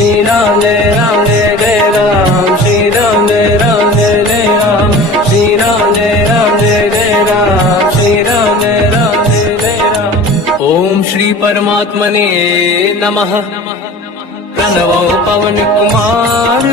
श्री राम जय जय राम, श्री राम जय जय जय राम, श्री राम जय जय राम, श्री राम जय जय राम। ओम श्री परमात्मने नमः। प्रणवो पवन कुमार,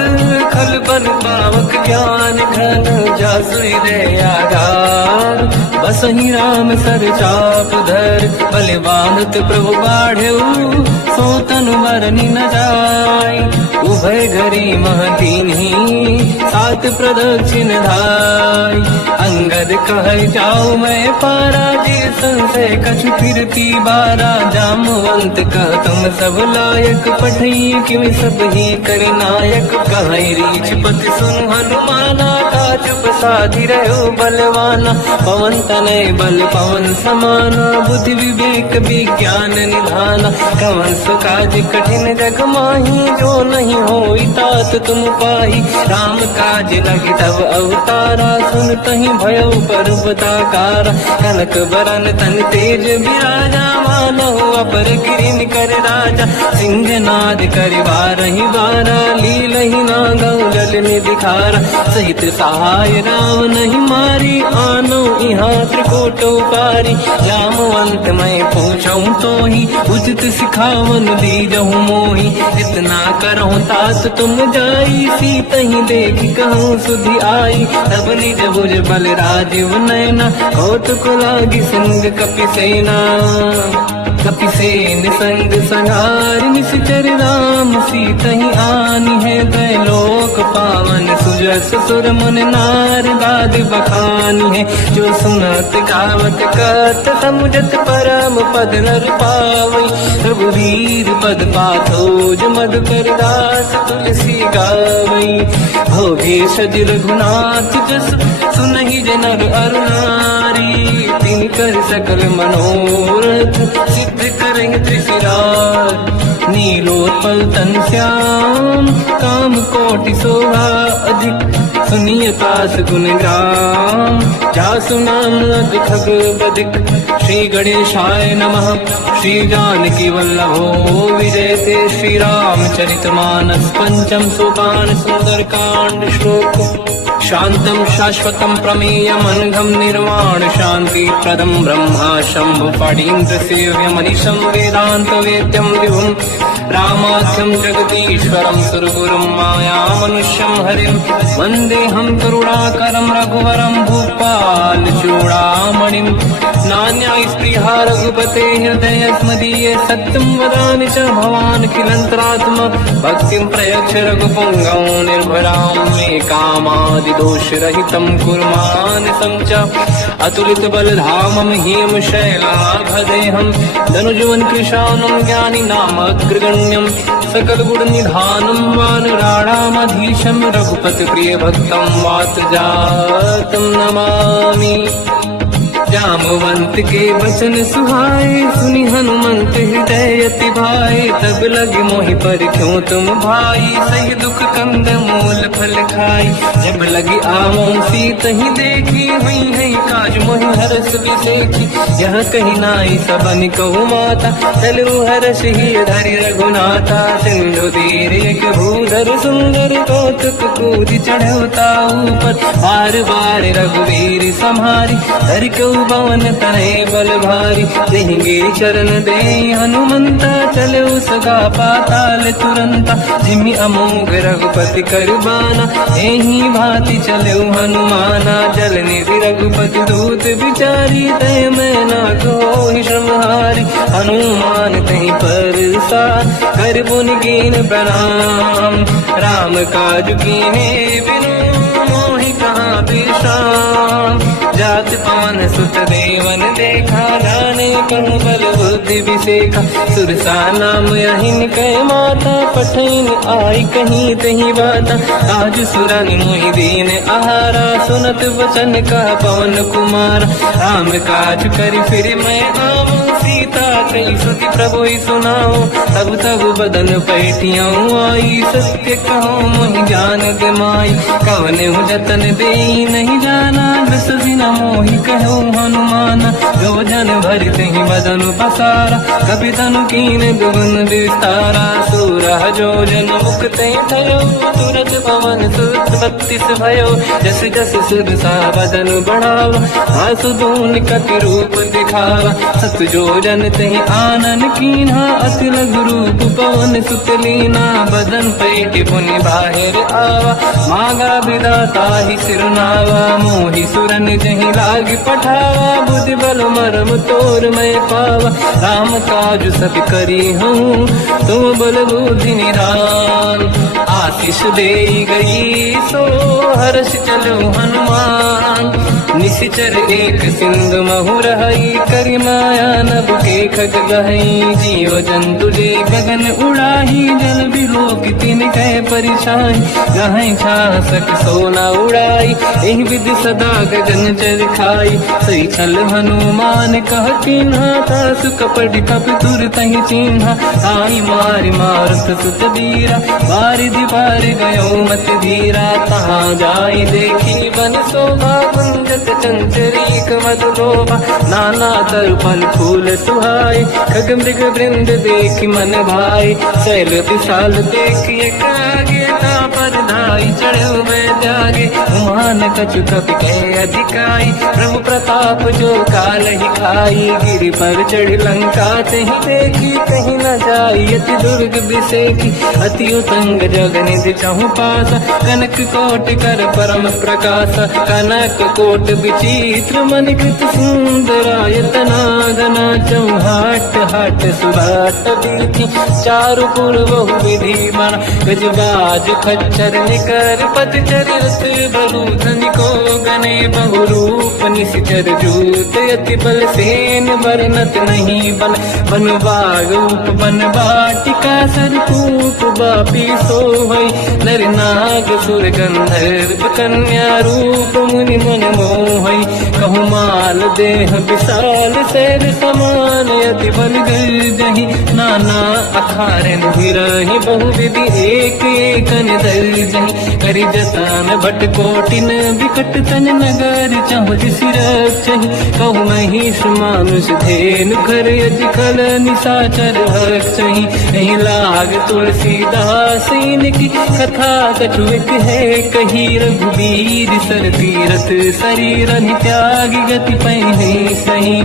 खल बल पावक ज्ञान घन, जासु हृदय आधार। बसहि राम सर चाप धर, बलवानत प्रभु बाढ़ऊ, सो तनु मरनि न जाय। उभय घरी महदीन्ही, सात प्रदक्षिण धाय। अंगद कह जाऊ मैं पारा, जी संशय कछु फिरती बारा। जामवंत कह तुम सब लायक, पठई किम सब ही कर नायक। कहीं रीछ पति सुन हनुमाना, काज प्रसादी रहो बलवाना। पवन तनय बल पवन समाना, बुद्धि विवेक विज्ञान निधाना। कवन सुकाज कठिन जग माही, जो नहीं होई तात तुम पाही। राम काज लगी तब अवतारा, सुन तहि भयो पर्वताकारा। कनक बरन तन तेज बिराजा, मानहु अपर गिरिन कर राजा। सिंहनाद करिवारहि बारा, लीलहि नागौ जल निधिखारा। सहित सहाय राम नहीं मारी, आनो इहाँ त्रिकोट उपारी। जामवंत मैं पूछऊँ तोहि, उचित सिखावन दीजहु मोहि। इतना करहु तात तुम जाई, सीतहि देख कहूँ सुधि आई। तब निज भुज बल राजीव नैना, कौतुक लागी सिंह कपिसेना। कपिसेन संग संहार, निश्चर राम सीतहि आनी है। त्रैलोक पावन सुजस सुर मुन नार, गाद बखानी है। जो सुनत गावत कत, समुझत परम पद नर पावई। रघुवीर पद पाथोज, मधुकर दास तुलसी गावई। भोगे सज रघुनाथ जस, सुनहि जनर अरु नारी। तिन कर सकल मनोरथ, सिद्ध करें त्रिशिरार। नीलोत्पल तन श्याम, काम कोटि शोभा अधिक। सुनिय तास गुण ग्राम, जासु नाम अग खग बदिक। श्री गणेशाय नमः। श्री जानकी वल्लभो विजयते, श्री रामचरित मानस। पंचम सोपान सुंदर कांड श्लोक। शांतं शाश्वतं प्रमेयम्, अनघं निर्वाण शांति प्रदं। ब्रह्मा शंभु फणीन्द्र सेव्यमनिशं, वेदांत वेद्यं विभुं। रामाख्यं जगदीश्वरं, सुरगुरुं मायामनुष्यं हरिं। वन्देऽहं करुणाकरं रघुवरं, भूपाल चूडामणिं। नान्या स्पृहा रघुपते हृदय स्मदीये, सत्यं वदामि च भवान् किलन्तरात्मा। भक्तिं प्रयच्छ रघुपुङ्गं, निर्भरां मे कामादि दोषरहितं कुर्मानसं च। अतुलित बलधामं हेम शैलाभदेहं, धनुजवन कृशानं ज्ञानी नाम अग्रगण्यं। सकल गुण निधानं वानराणामधीशं, रघुपति प्रिय भक्तं वात जातं नमामि। जामवंत के वचन सुहाए, सुनि हनुमंत हृदय अति भाए। तब लगे मोहि पर क्यों तुम भाई, सही दुख कंद मूल फल खाई। जब लगी आवों सीतहि देखी, हुई है काज मोहि हरस बिसेखी। यह कही नाई सबन कहु माता, चलु हरष ही धरि रघुनाथा। सिंधु तीर एक भूधर सुंदर, कौतुक कूदि चढ़ौता ऊपर। बार बार रघुवीर सम्हारी, धरि कहु पवन तनय बल भारी। देंगे चरण दे हनुमंता, चले उसका पाताल तुरंता। जिमि अमोघ रघुपति करबाना, एहि भांति चले हनुमाना। जल निधि रघुपति दूत बिचारी, तय मैं ना कोहि श्रमहारी। हनुमान तहि परसा, कर पुनि कीन प्रणाम। राम काज कीन्हे बिनु, मोहि कहाँ विश्राम। जात पान सुत देवन देखा, जाने कहूँ बल बुद्धि विसेखा। सुरसा नाम अहिन कह माता, पठैन आई कहीं तही बाता। आज सुरन मोहि दीन आहारा, सुनत वचन का पवन कुमार। राम काज करि फिर मैं आऊँ, सीता कई सुति प्रभु सुनाऊँ। तब तब बदन पैठियाँ आई, सत्य कहो मोहि जान गमाई। कवन जतन दे नहीं जाना, दस दिन मोहि कहो हनुमान, जो जन भरते ही बदन पसारा, कपि तनु कीन दुगुन विस्तारा। सूरह जो जन मुक्ते थयो, तुरत पवन सुत 32 भयो। जस जस सुरसा बदन बढ़ावा, आसु दून कपि रूप दिखावा। सत जो जन तहि आनन कीन्हा, अति लघु रूप पवन सुत लीना। बदन पेट पुनि बाहिर आवा, मांगा विधाता ही सिरनावा। मोहि सुरन जहि लाग पठावा, बुद्धि बल मरम तोर मैं पावा। राम काज सब करी हूँ, तुम बल बुद्धि निधान। आशीष दे गई सो हर्ष चलो हनुमान। निशिचर एक सिंधु महु रहई, करि माया नभ के खग गहई। जीव जंतु ले गगन उड़ाही, जल बिलोक तिन कह परिछाई। गहई छासक सोना उड़ाई, एहि विधि सदा गगन चर खाई। सही छल हनुमान कह कीन्हा, तासु कपट कप तुर तहि चिन्हा। आई मारि मारुत सुत बीरा, बारिधि पार गयो मत धीरा। तहाँ जाई देखी बन शोभा, कुंजत चंचरीक मधु लोभा। नाना तर फल फूल सुहाई, खग मृग वृंद देखी मन भाई। शैल विशाल देखी एक आगे, पर धाई चढ़ो मैं जागे। उमान कछु कपि कह अधिकाई, प्रभु प्रताप जो काल ही खाई। गिरि पर चढ़ लंका तहि देखी, कहीं न जाई अति दुर्ग बिसेकी। अति उत्तंग जग निधि चहु पासा, कनक कोट कर परम प्रकाश। कनक कोट विचित्र मन कृत सुंदरायतना। घना चौहाट हाट सुराट बीती, चारु पुर बहु विधि बना। गजबाज खच्चर निकर पतचर रस बहु धनिको गने। बहु रूप निशिचर जूत, अति बल सेन वर्णत नहीं बन। बन बाग रूप बन बाटिका, सरकूप बापी सोहई। नर नाग सुर गंधर्व कन्या, रूप मुनि मन मोहई। कहु माल देह विशाल, शैल समान अति बल गर्जहि। नाना अखारन भिरहि, बहु विधि एक एकन दर्जहि। करि जतन भट कोटिन, विकट तन नगर चहु सिरक्षहि। कहु महिष मानुष धेनु, खर अजखल निशाचर हक्षहि। एहि लाग तुलसीदास इनकी, कथा कछु एक है कही। रघुबीर सर तीरथ शरीर त्यागी, गति पहि सही।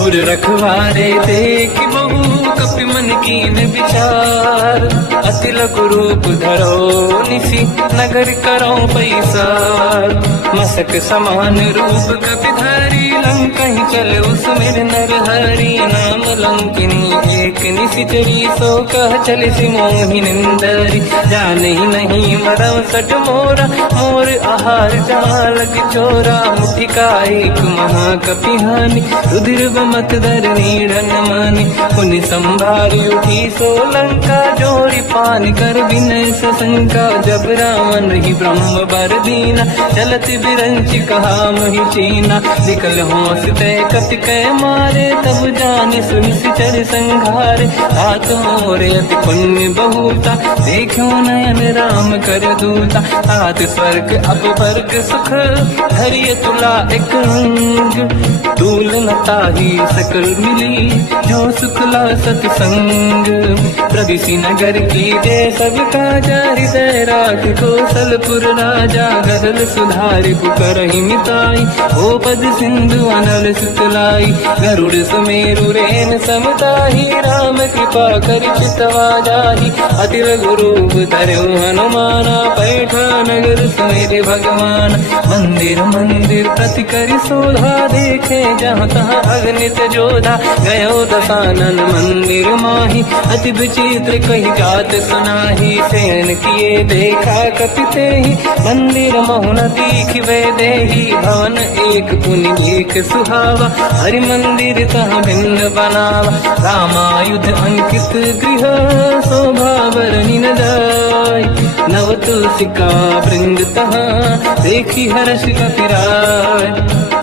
उर रखवारे देख बहु, कपि मन कीन विचार। अति लघु रूप धरो निशि, नगर करो पैसार। मसक समान रूप कपि धरी, लंकहि चले उसमें नर हरि। नाम लंकिनी एक निशिचरी, सो कह चले सि मोहि निंदरी। जाने नहीं मरम सट मोरा, मोर आहार जालक चोरा। मुठिका एक महाकपि हानि, रुधिर बमत धर नीड़न मानि। पुनि संभारी उठी सो लंका, जोरी पानी कर विनय सशंका। जब रावण ही ब्रह्म बर दीना, चलत बिरंच कहा मोहि चीना। निकल होश तय कपि कह मारे, तब जाने सुनि सिचर संघारे। हाथ मोरे अति पुण्य बहुता, देखो नयन राम कर दूता। हाथ स्वर्ग अब वर्ग सुख, धरिय तुला एक अंग। दूल न ताहि सकल मिली, जो सुखला सतसंग। प्रदिशि नगर की जय सब काजा, हृदय राख कौशलपुर राजा। गरल सुधारि पुकारहि मिताई, ओ पद सिंधु अनल सुतलाई। गरुड़ सुमेरु रेन समताहि, राम कृपा करि चितवा जाहि। अति लघु रूप धरऊ हनुमाना, पैठा नगर सुमेरि भगवान। मंदिर मंदिर प्रति करि शोधा, देखे जहाँ तहाँ अगणित जोधा। गयो दशानन मंदिर माहि, अति विचित्र कही जात सुनाही। शयन किए देखा कपि तेहि, मंदिर महु न दीखिबे देहि। भवन एक पुनि एक सुहावा, हरि मंदिर तहाँ भिन्न बनावा। रामायुध अंकित गृह, शोभा बरनि न जाय। नव तुलसिका वृंद तहाँ, देखी हर्ष कपि राय।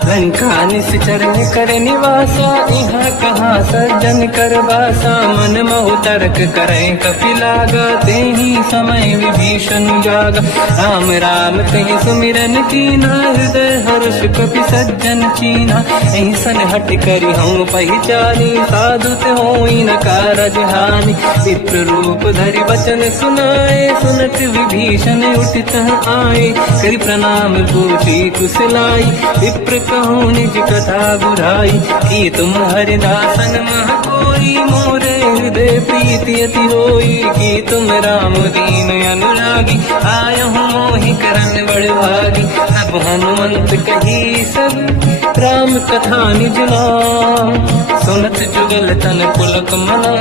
लंका निश्चर कर निवासा, यहाँ कहाँ सज्जन कर वासा। मन मोह तर्क करें कपिलागा, ते ही समय विभीषण जागा। राम राम कहीं सुमिरन कीना, हृदय हर्ष कपि सज्जन चीना। ऐसन हट करी हूँ पहचानी, साधु ते होई न कारज हानि। विप्र रूप धरि वचन सुनाए, सुनत विभीषण उठित आए। करि प्रणाम पूछी कुशलाई, विप्र कहूँ निज कथा बुराई। कि तुम हरिदासन मह कोई, मोरे हृदय प्रीति अति होई। कि तुम राम दीन अनुरागी, आयहु मोहि करन बड़ भागी। तब हनुमंत कही सब राम कथा निज नाम, सुनत जुगल तन पुलक मना।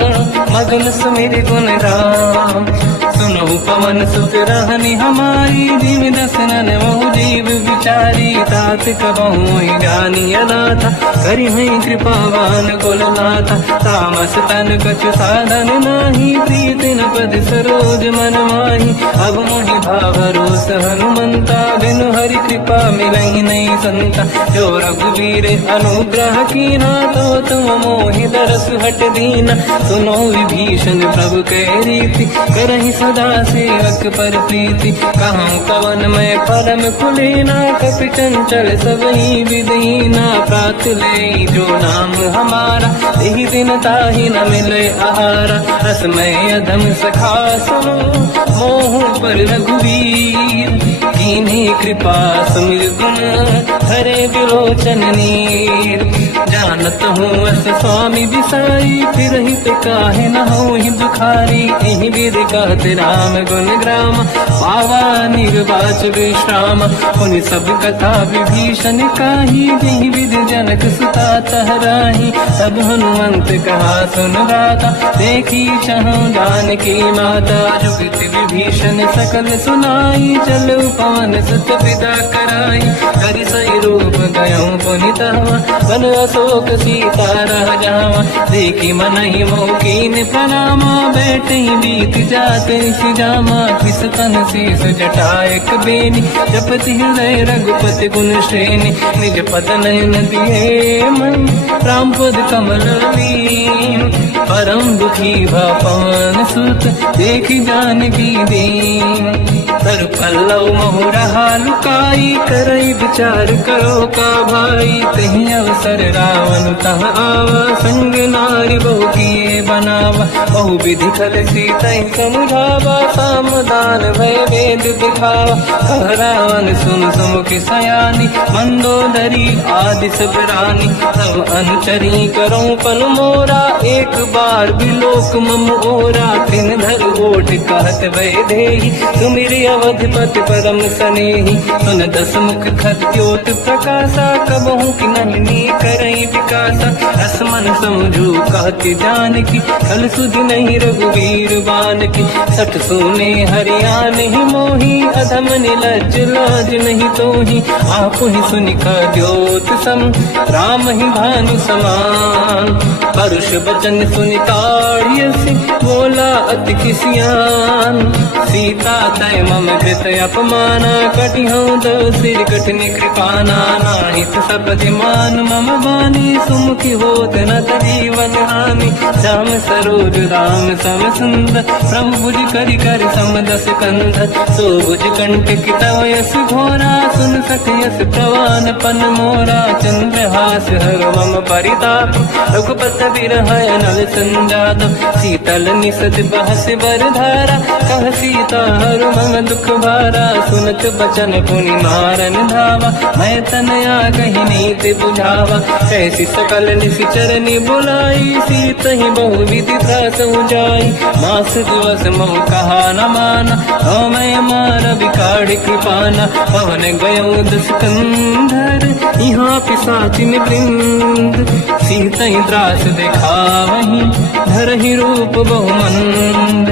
मगन सुमिर गुण राम, सुनहु पवन सुत रहनि हमारी। जीव दसनन महु जीव विचारी, तात कबहु जानी अनाथा। करि हैं कृपावान कुलनाथा, तामस तन कछु साधन नाही। प्रीत न पद सरोज मन माही, अब मोहि भावरोस हनुमंता। बिनु हरि कृपा मिलहि नहीं संता। जो रघुवीर अनुग्रह कीना, तो तुम मोहि दरस हट दीना। सुनो विभीषण प्रभु के रीति, करहि सदा सेवक पर प्रीति। कहूँ कवन मैं परम कुलीना, कपि चंचल सबहि विदीना। प्रात ले जो नाम हमारा, यही दिन ताहि न मिले आहारा। रसमय अधम सखा सुनो, मोह पर रघुवीर। कीन्ही कृपा सुमिर गुण, हरे विलोचन नीर। जानत हूँ अस स्वामी बिसाई, फिर हित काहे न होहि दुखारी। एहि विधि कहत राम गुण ग्राम, पावा निर्वाच विश्राम। पुनि सब कथा विभीषण काही, जेहि विधि जनक सुता तहराही। तब हनुमंत कहा सुन गाता, देखी चहु जानकी माता। जुगति विभीषण सकल सुनाई, चलु पवन सुत पिता कराई। करि सहि रूप गयऊँ पुनितवा, बन अशोक सीता रह जावा। देखी मनहि मोह कीन प्रणामा, बैठे बीत जात ऋषि जामा। किस तन शीस जटा एक बेनी, जपति हृदय रघुपति गुण श्रेणी। निज पद नयन दिए मन, राम पद कमल लीन। परम दुखी भा पवन सुत, देखी जानकी दीन। तर पल्लव महु रहा लुकाई, करई विचार करो का भाई। तहि अवसर रावण तह आवा, संग नारी बहु किए बनावा। बहु विधि कर सीता समुझावा, सामदान भय वेद दिखावा। कह रावण सुन सुमुख सयानी, मंदोदरी आदि सब रानी। तब अनुचरी करो पल मोरा, एक बार बिलोक मम ओरा। तिन धर ओट कहत भय देहि, सुमिरि अवधपति परम सनेहि। सुन दस मुख खद्योत प्रकाशा, कबहु कि नहिनी करई विकासा। असमन समझू कहति जानकी, कल सुधि नहीं रघुवीर बानकी। सठ सोने हरियाण ही मोही, अधम निलज्ज लाज नहीं तोही। आपु ही सुनि खद्योत सम, राम ही भानु समान। परुष बचन सुनि ताड़ियसि, बोला अति किसियान। सीता तय मम कृत अपमाना, कटिहऊँ दो सिर कठिन कृपाना। नाहित सपति मान मम बानी, सुमुखी होत न जीवन हानि। श्याम सरोज राम सम सुंदर, प्रभु भुज करि कर समदस कंध। सो भुज कंटक तव यस घोरा, सुन सक यस प्रवान पन मोरा। चंद्रहास हर मम परिताप, रघुपत बिरह नल संजात। शीतल निसत बहस बरधारा, कह सीता हर मम दुख भारा। सुनत बचन पुनि मारन धावा, मैं तनया कही नीति बुझावा। ऐसी सकल निश्चरनि बुलाई, सीत ही बहु विधि त्रास जाई। मास दिवस मोह कहा न माना, तो मैं मार बिकाड़ कृपाना। पवन गयो दस कंधर, यहाँ पिशाचिन वृंद। सीत ही त्रास दिखावहीं, धरहि रूप बहुमंद।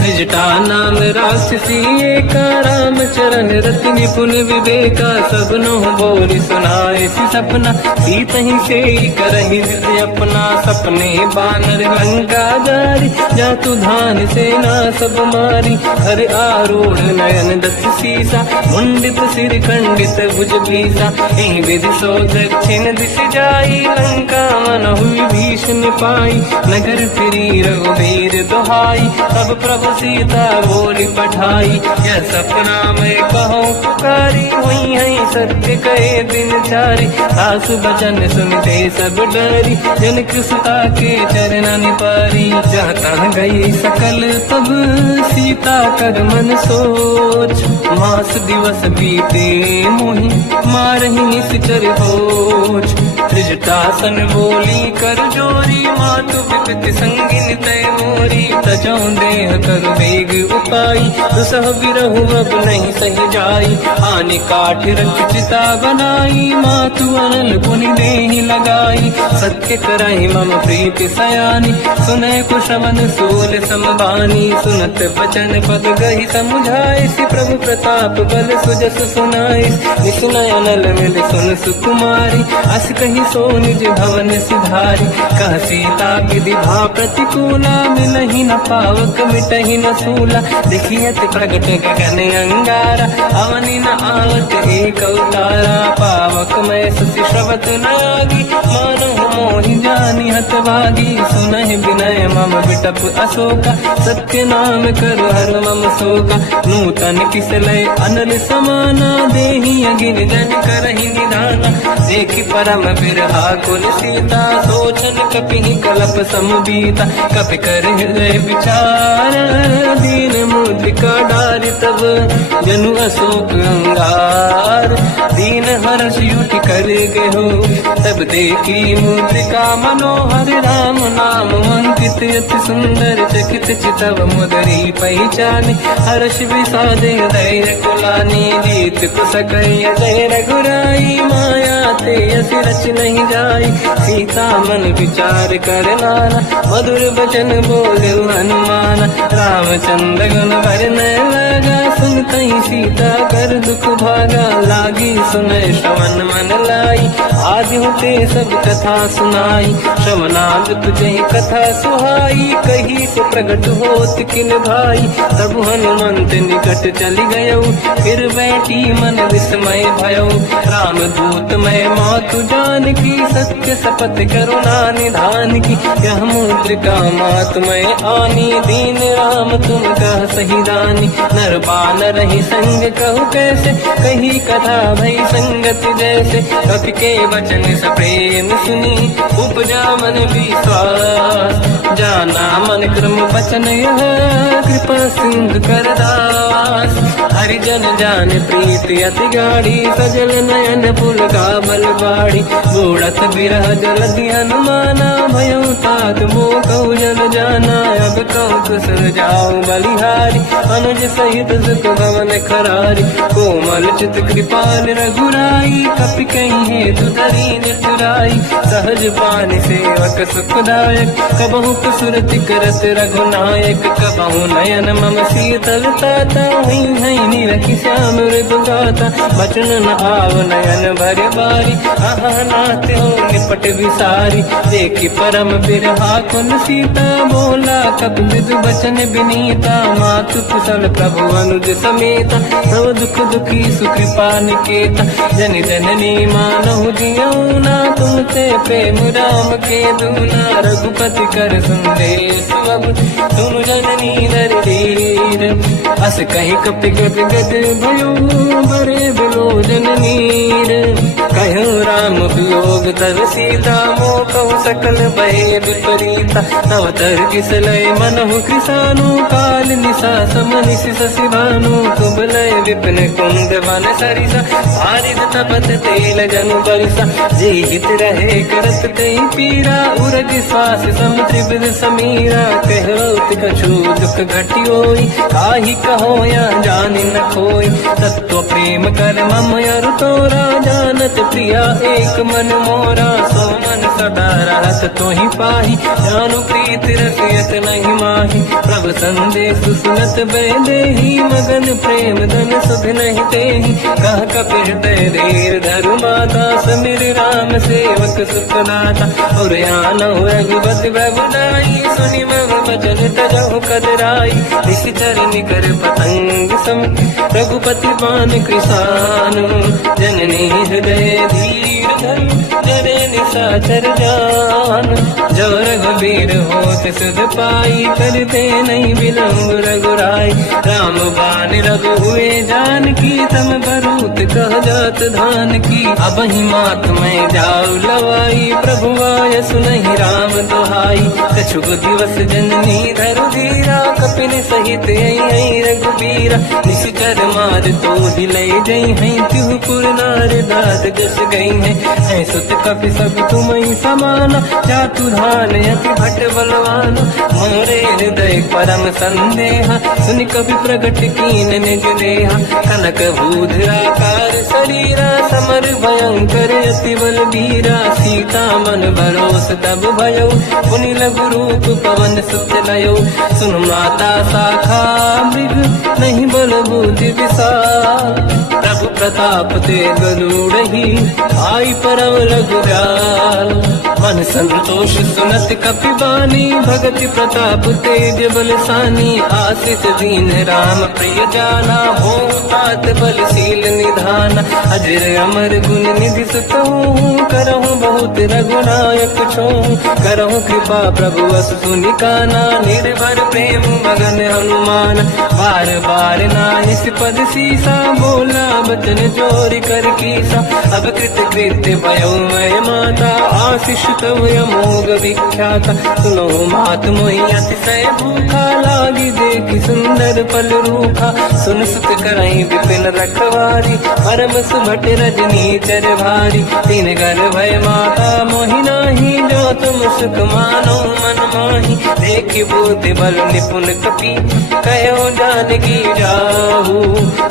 त्रिजटा नाम राक्षसी एका, राम चरण रति निपुण विवेका, सबनो बोल सुनाए सी सपना, सीत ही से करहि जिद अपना, सपने बानर लंका जारी, जातु धान सेना सब मारी, हर आरूढ़ नयन दत्त सीसा, मुंडित सिर खंडित भुज भीसा, एहि विधि सो दक्षिण दिश जाई, लंका मन हुई भीषण पाई, नगर फिरी रघुबीर दुहाई, तब प्रभु सीता बोली पठाई, यह सपना मैं कहूँ पुकारी, हुई है सत्य कहे दिन चारी, आसु बचन सुनते सब डरी, जनक सुता के चरण पारी, जहाँ तहाँ गई सकल तब सीता कर मन सोच, मास दिवस बीते मोहि मारहि निश्चर होच, त्रिजटासन बोली कर जोरी, मातु विपति संगिन तय मोरी, तजौ देह कर वेग उपाई, दुसह बिरहु अब नहीं सही जाई, आने काठ रख चिता बनाई, मातु अनल पुनि देहि लगाई, सत्य कराई मम प्रीति सयानी, सुनय कुशवन सूल समबानी, सुनत बचन पद गहि समुझाए, सि प्रभु प्रताप बल सुजस सुनाई, निसुनय अनल मिल सुन सुकुमारी, अस कहि सो निज भवन सिधारी, कह सीता विधि भा प्रतिकूला, मिलहि न पावक मिटहि न सूला, देखियत प्रगट गगन अंगारा, अवनि न आवत एक अवतारा, पावक मैं सुसि श्रवत न आगी, मानहु मोहि जानि हत भागी, सुनहि विनय मम विटप अशोका, सत्य नाम करु हर मम शोका, नूतन किसलय अनल समाना, देहि अगिन जन करहि निधाना, देखि परम बिरहा कुल सीता, सोचन कपिहि कलप समबीता, कपि कर हृदय विचार, दीन मुद्रिका डारि तब जनु अशोक अंगार, दीन हर्ष युति कर गेहु, तब देखी मुद्रिका मनोहर, राम नाम अंकित अति सुंदर, चकित चितव मुदरी पहचान, हर्ष विषादे धैर्य कुलानी, जीत कुसकय जय रघुराई, माया ते अस रच नहीं जाई, सीता मन विचार कर नाना, मधुर बचन बोले हनुमान, रामचंद्र गुण वरनय लगा, सुनतहि सीता कर दुख भागा, लागी सुनय श्रवण मन लाई, आदि होते सब कथा सुनाई, श्रवणाद तुझे कथा सुहाई, कही से प्रगट होत किन भाई, तब हनुमंत निकट चली गयो, फिर बैठी मन विस्मय भयो, राम दूत मैं मातु जान की, सत्य शपथ करुणा निधान की, यह मुद्रिका मात मैं आनी, दीन राम तुम कह सही दानी, नर बानर ही संग कहु कैसे, कही कथा भई संगत जैसे, कपि के वचन सप्रेम सुनी, उपजा मन विश्वास, जाना मन क्रम वचन यह, कृपा सिंधु कर दास, हरिजन जान प्रीति अति गाढ़ी, सजल नयन पुल का बल बाड़ी, बूढ़त बिरह जलधि हनुमाना, भयो तात मोह कहु जल जाना, अब कहु कुशल जाओ बलिहारी, अनुज सहित सुख भवन खरारी, कोमल चित कृपाल रघुराई, कपि कहीं हेतु दरीन चुराई, सहज पान सेवक सुखदायक, कबहु कुसुरति करत रघुनायक, कबहु नयन मम शीतल ताता, हुई है निरखि श्याम मृदुगाता, बचन न आव नयन भर बारी, आहा नाथ हो निपट विसारी, देखि परम बिरहा कुल सीता, बोला कपि मृदु बचन विनीता, मातु कुशल प्रभु अनुज समेता, सब दुख दुखी सुकृपा निकेता, जन जननी मानहु जियऊ ना, तुमते प्रेम राम के दूना, रघुपति कर संदेश अब तुम जननी नर धीर, अस कहि कपि गद गद भयो, बरे बिलोचन नीर, कहु राम वियोग तब सीता, मोह कहु सकल भय विपरीता, तव तर किसलय मनहु कृसानु, काल निशा समनिश शशि भानु, कुबलय विपिन कुंद वन सरिसा, बारिद तपत तेल जनु बरिसा, जीवित रहे करत कई पीरा, उरग श्वास सम त्रिविध समीरा, कहत कछु दुख घटी होई, काहि कहो या जानि न खोई, तत्व प्रेम कर मम अरु तोरा, जानत प्रिया एक मन मोरा, सो मन सदा रहत तो ही पाही, जानु प्रीत रसियत नहीं माही। प्रभु संदेश सुनत बैदेही, मगन प्रेम धन सुध नहीं तेही। कह कपि हृदय धीर धरु माता, समिर राम सेवक सुखदाता। और आनहु रघुपति प्रभुदाई, सुनि मम बचन तजहु कदराई। निश्चर निकर पतंग सम, रघुपति पान कृसानु। जननी हृदय धीर धरु, जरे निशाचर जान। जो रघुबीर होत सुध पाई, करते नहीं विलम्ब रघुराई। राम बान रघु हुए जानकी, तम भरूत कह जात धान की। अब ही मात मैं जाऊ लवाई, प्रभु आय सुनहि राम दुहाई। कछुक दिवस जननी धरु धीरा, कपिन सहित आई रघुबीरा। निश्चर मार तो दिलै जई हैं, तिहु पुर नार दात जस गई है। सुत कपि सब तुमहि समाना, जातु धान अति भट बलवाना। मोरे हृदय परम संदेहा, सुनि कपि प्रगट कीन निज देहा। कनक भूधराकार शरीरा, समर भयंकर अति बलबीरा। सीता मन भरोस तब भयो, पुनि लघु रूप पवन सुत लयो। सुन माता शाखा मृग, नहीं बल बुद्धि विशाल। प्रभु प्रताप ते गरुड़हि, आई परम रघुराल। मन संतोष सुनत कपि बानी, भगति प्रताप तेज बलसानी। आशीष दीन राम प्रिय जाना, हो तात बलशील निधाना। अजर अमर गुण निधि सुतहु, करहु बहुत रघुनायक छोहु। करहु कृपा प्रभु अस सुनि काना, निर्भर प्रेम मगन हनुमान। बार बार नाहिस पद सीसा, बोला बचन जोरि कर कीसा। अब कृत कृत्य भयो मैं माता, आशीष तव अमोघ विख्याता। सुनो मात मोहि अतिशय भूखा, लागी देखि सुंदर फल रूखा। सुन सुत करहि विपिन रखवारी, परम सुभट रजनी चर भारी। तीन घर भय माता मोहि नाही, जो तुम सुख मानो मन माही। देखि बुद्धि बल निपुण कपि, कहो जानकी जाहू।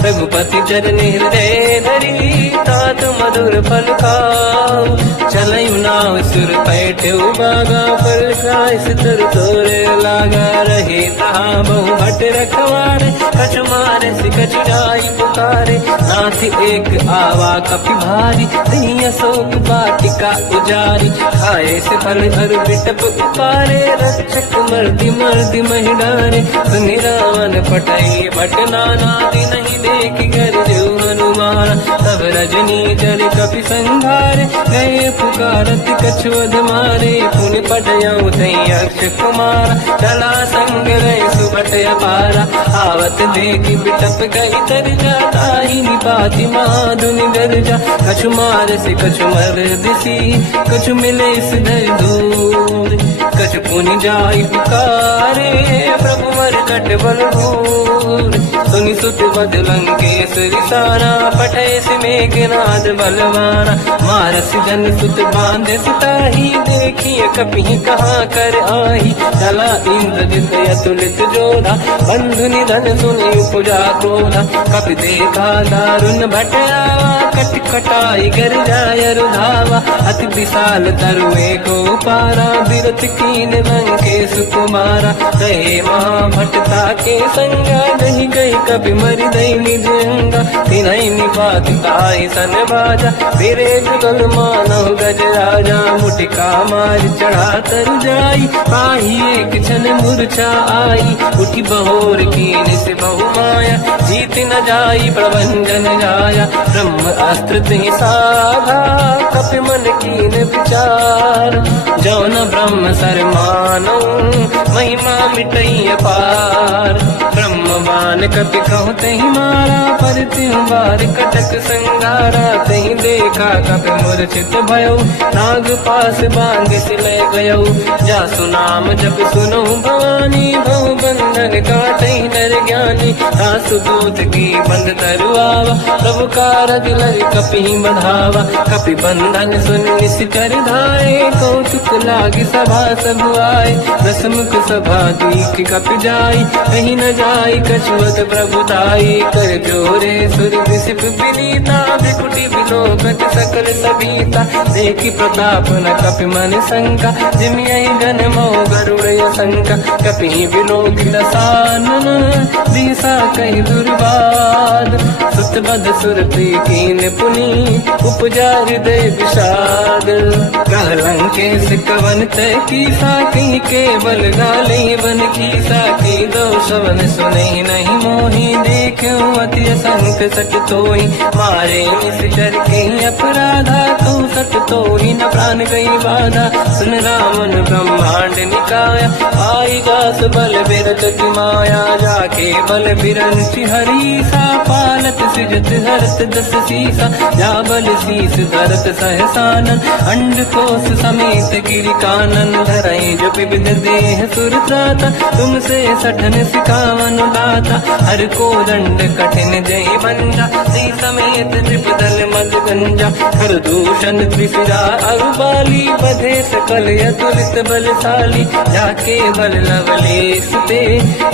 रघुपति चरण हृदय धरी, तात मधुर फल खाऊ। चलयु नाव सुर पैठ्यु बागा, फल खाय सितर तोरे लागा। रहे तहाँ बहु भट रखवारे, कछु मारे से कछु जाई पुकारे। नाथ एक आवा कपि भारी, दही अशोक वाटिका उजारी। खाए से फल हर बिटप उपारे, रक्षक मर्दि मर्दि महि डारे। सुनि रावण पटई भट नाना, नहीं देख कर देव हनुमान। तब रजनी जल कपि संघारे, गए पुकारत कछुअध मारे। पुनि पटयऊ तई अक्ष कुमार, चला संग रहे सुभट अपारा। आवत देखि बिटप गई तर जाता, ही निपाति माधुनि गर्जा। कछु मार से कछु मर दिसी, कछु मिले सिधर दूर। कछु पुनि जाई पुकारे, प्रभु मर कट बल भूर। सुनि सुत बद लंकेश रिसाना, पठय से मेघनाद बलवाना। मारस जन सुत बांधे सिताही, देखिए कपि कहाँ कर आही। चला इंद्रजित अतुलित जोधा, बंधु निधन सुनि उपजा क्रोधा। कपि देखा दारुण भट आवा, कट कटाई गर जाय रुधावा। अति विशाल तरुए को पारा, बिरत कीन लंकेश कुमारा। रहे महाभटता के संगा, दही गई कपि मरि दई निज अंगा। तिन्हि निपाति ताहि सन बाजा, फिरे जुगल मानव गज राजा। मुटिका मार चढ़ा तर जाई, पाही एक क्षण मूर्छा आई। उठी बहोर कीन से बहु माया, जीत न जाई प्रभंजन जाया। ब्रह्म अस्त्र तिहि साधा, कपि मन कीन विचार। जौन ब्रह्म सर मानो, महिमा मिटई अपार। ब्रह्म बान कपि कहु तहि मारा, पर तिहु बार कटक संगारा। तहि देखा कपि मूर्छित भयो, नाग पास बांग सिलय गयो। जासु नाम जप सुनहु भवानी, भव बंधन काटहि नर ज्ञानी। जाने, दास दूत की बंद तरुआवा, प्रभु कारज लरि कपि बंधावा। कपि बंधन सुन निश्चर धाये, कौतुक लागी सभा सब आए। दसमुख सभा दीख कपि जाई, कहीं न जाई कछुअत प्रभु दाई। कर जोरे सुर विसिप विनीता, बिकुटी बिलोकत सकल सबीता। देखी प्रताप न कपि मन शंका, जिमियहि गण मोह गरुड़ शंका। कपि बिलोकित सानन, दिशा कहि दुर्बाद। सुत बध सुरति कीन पुनी, उपजा हृदय विषाद। कहलंकेश कवन तय कीसा, कहीं केवल गाले बन कीसा। की दो शवन सुने नहीं मोही, देखे अति संत सट तोई। मारे निश्चर के अपराधा, तू सट तोही न प्राण गई बाधा। सुन रामन ब्रह्मांड निकाया, आई दास बल बिरत की माया। जाके बल बिरंच हरीसा, पालत सिजत हरत दस सीसा। जा बल शीस धरत सहसानन, अंड कोश समेत गिरि कानन। धरई जो विविध देह सुर त्राता, तुमसे सठन सिखावन दाता। हर को दंड कठिन जय बंजा, सी समेत त्रिपदल मद गंजा। हर दूषण त्रिशिरा अरुबाली, बधे सकल अतुलित बलशाली। जाके बल लवलेश ते,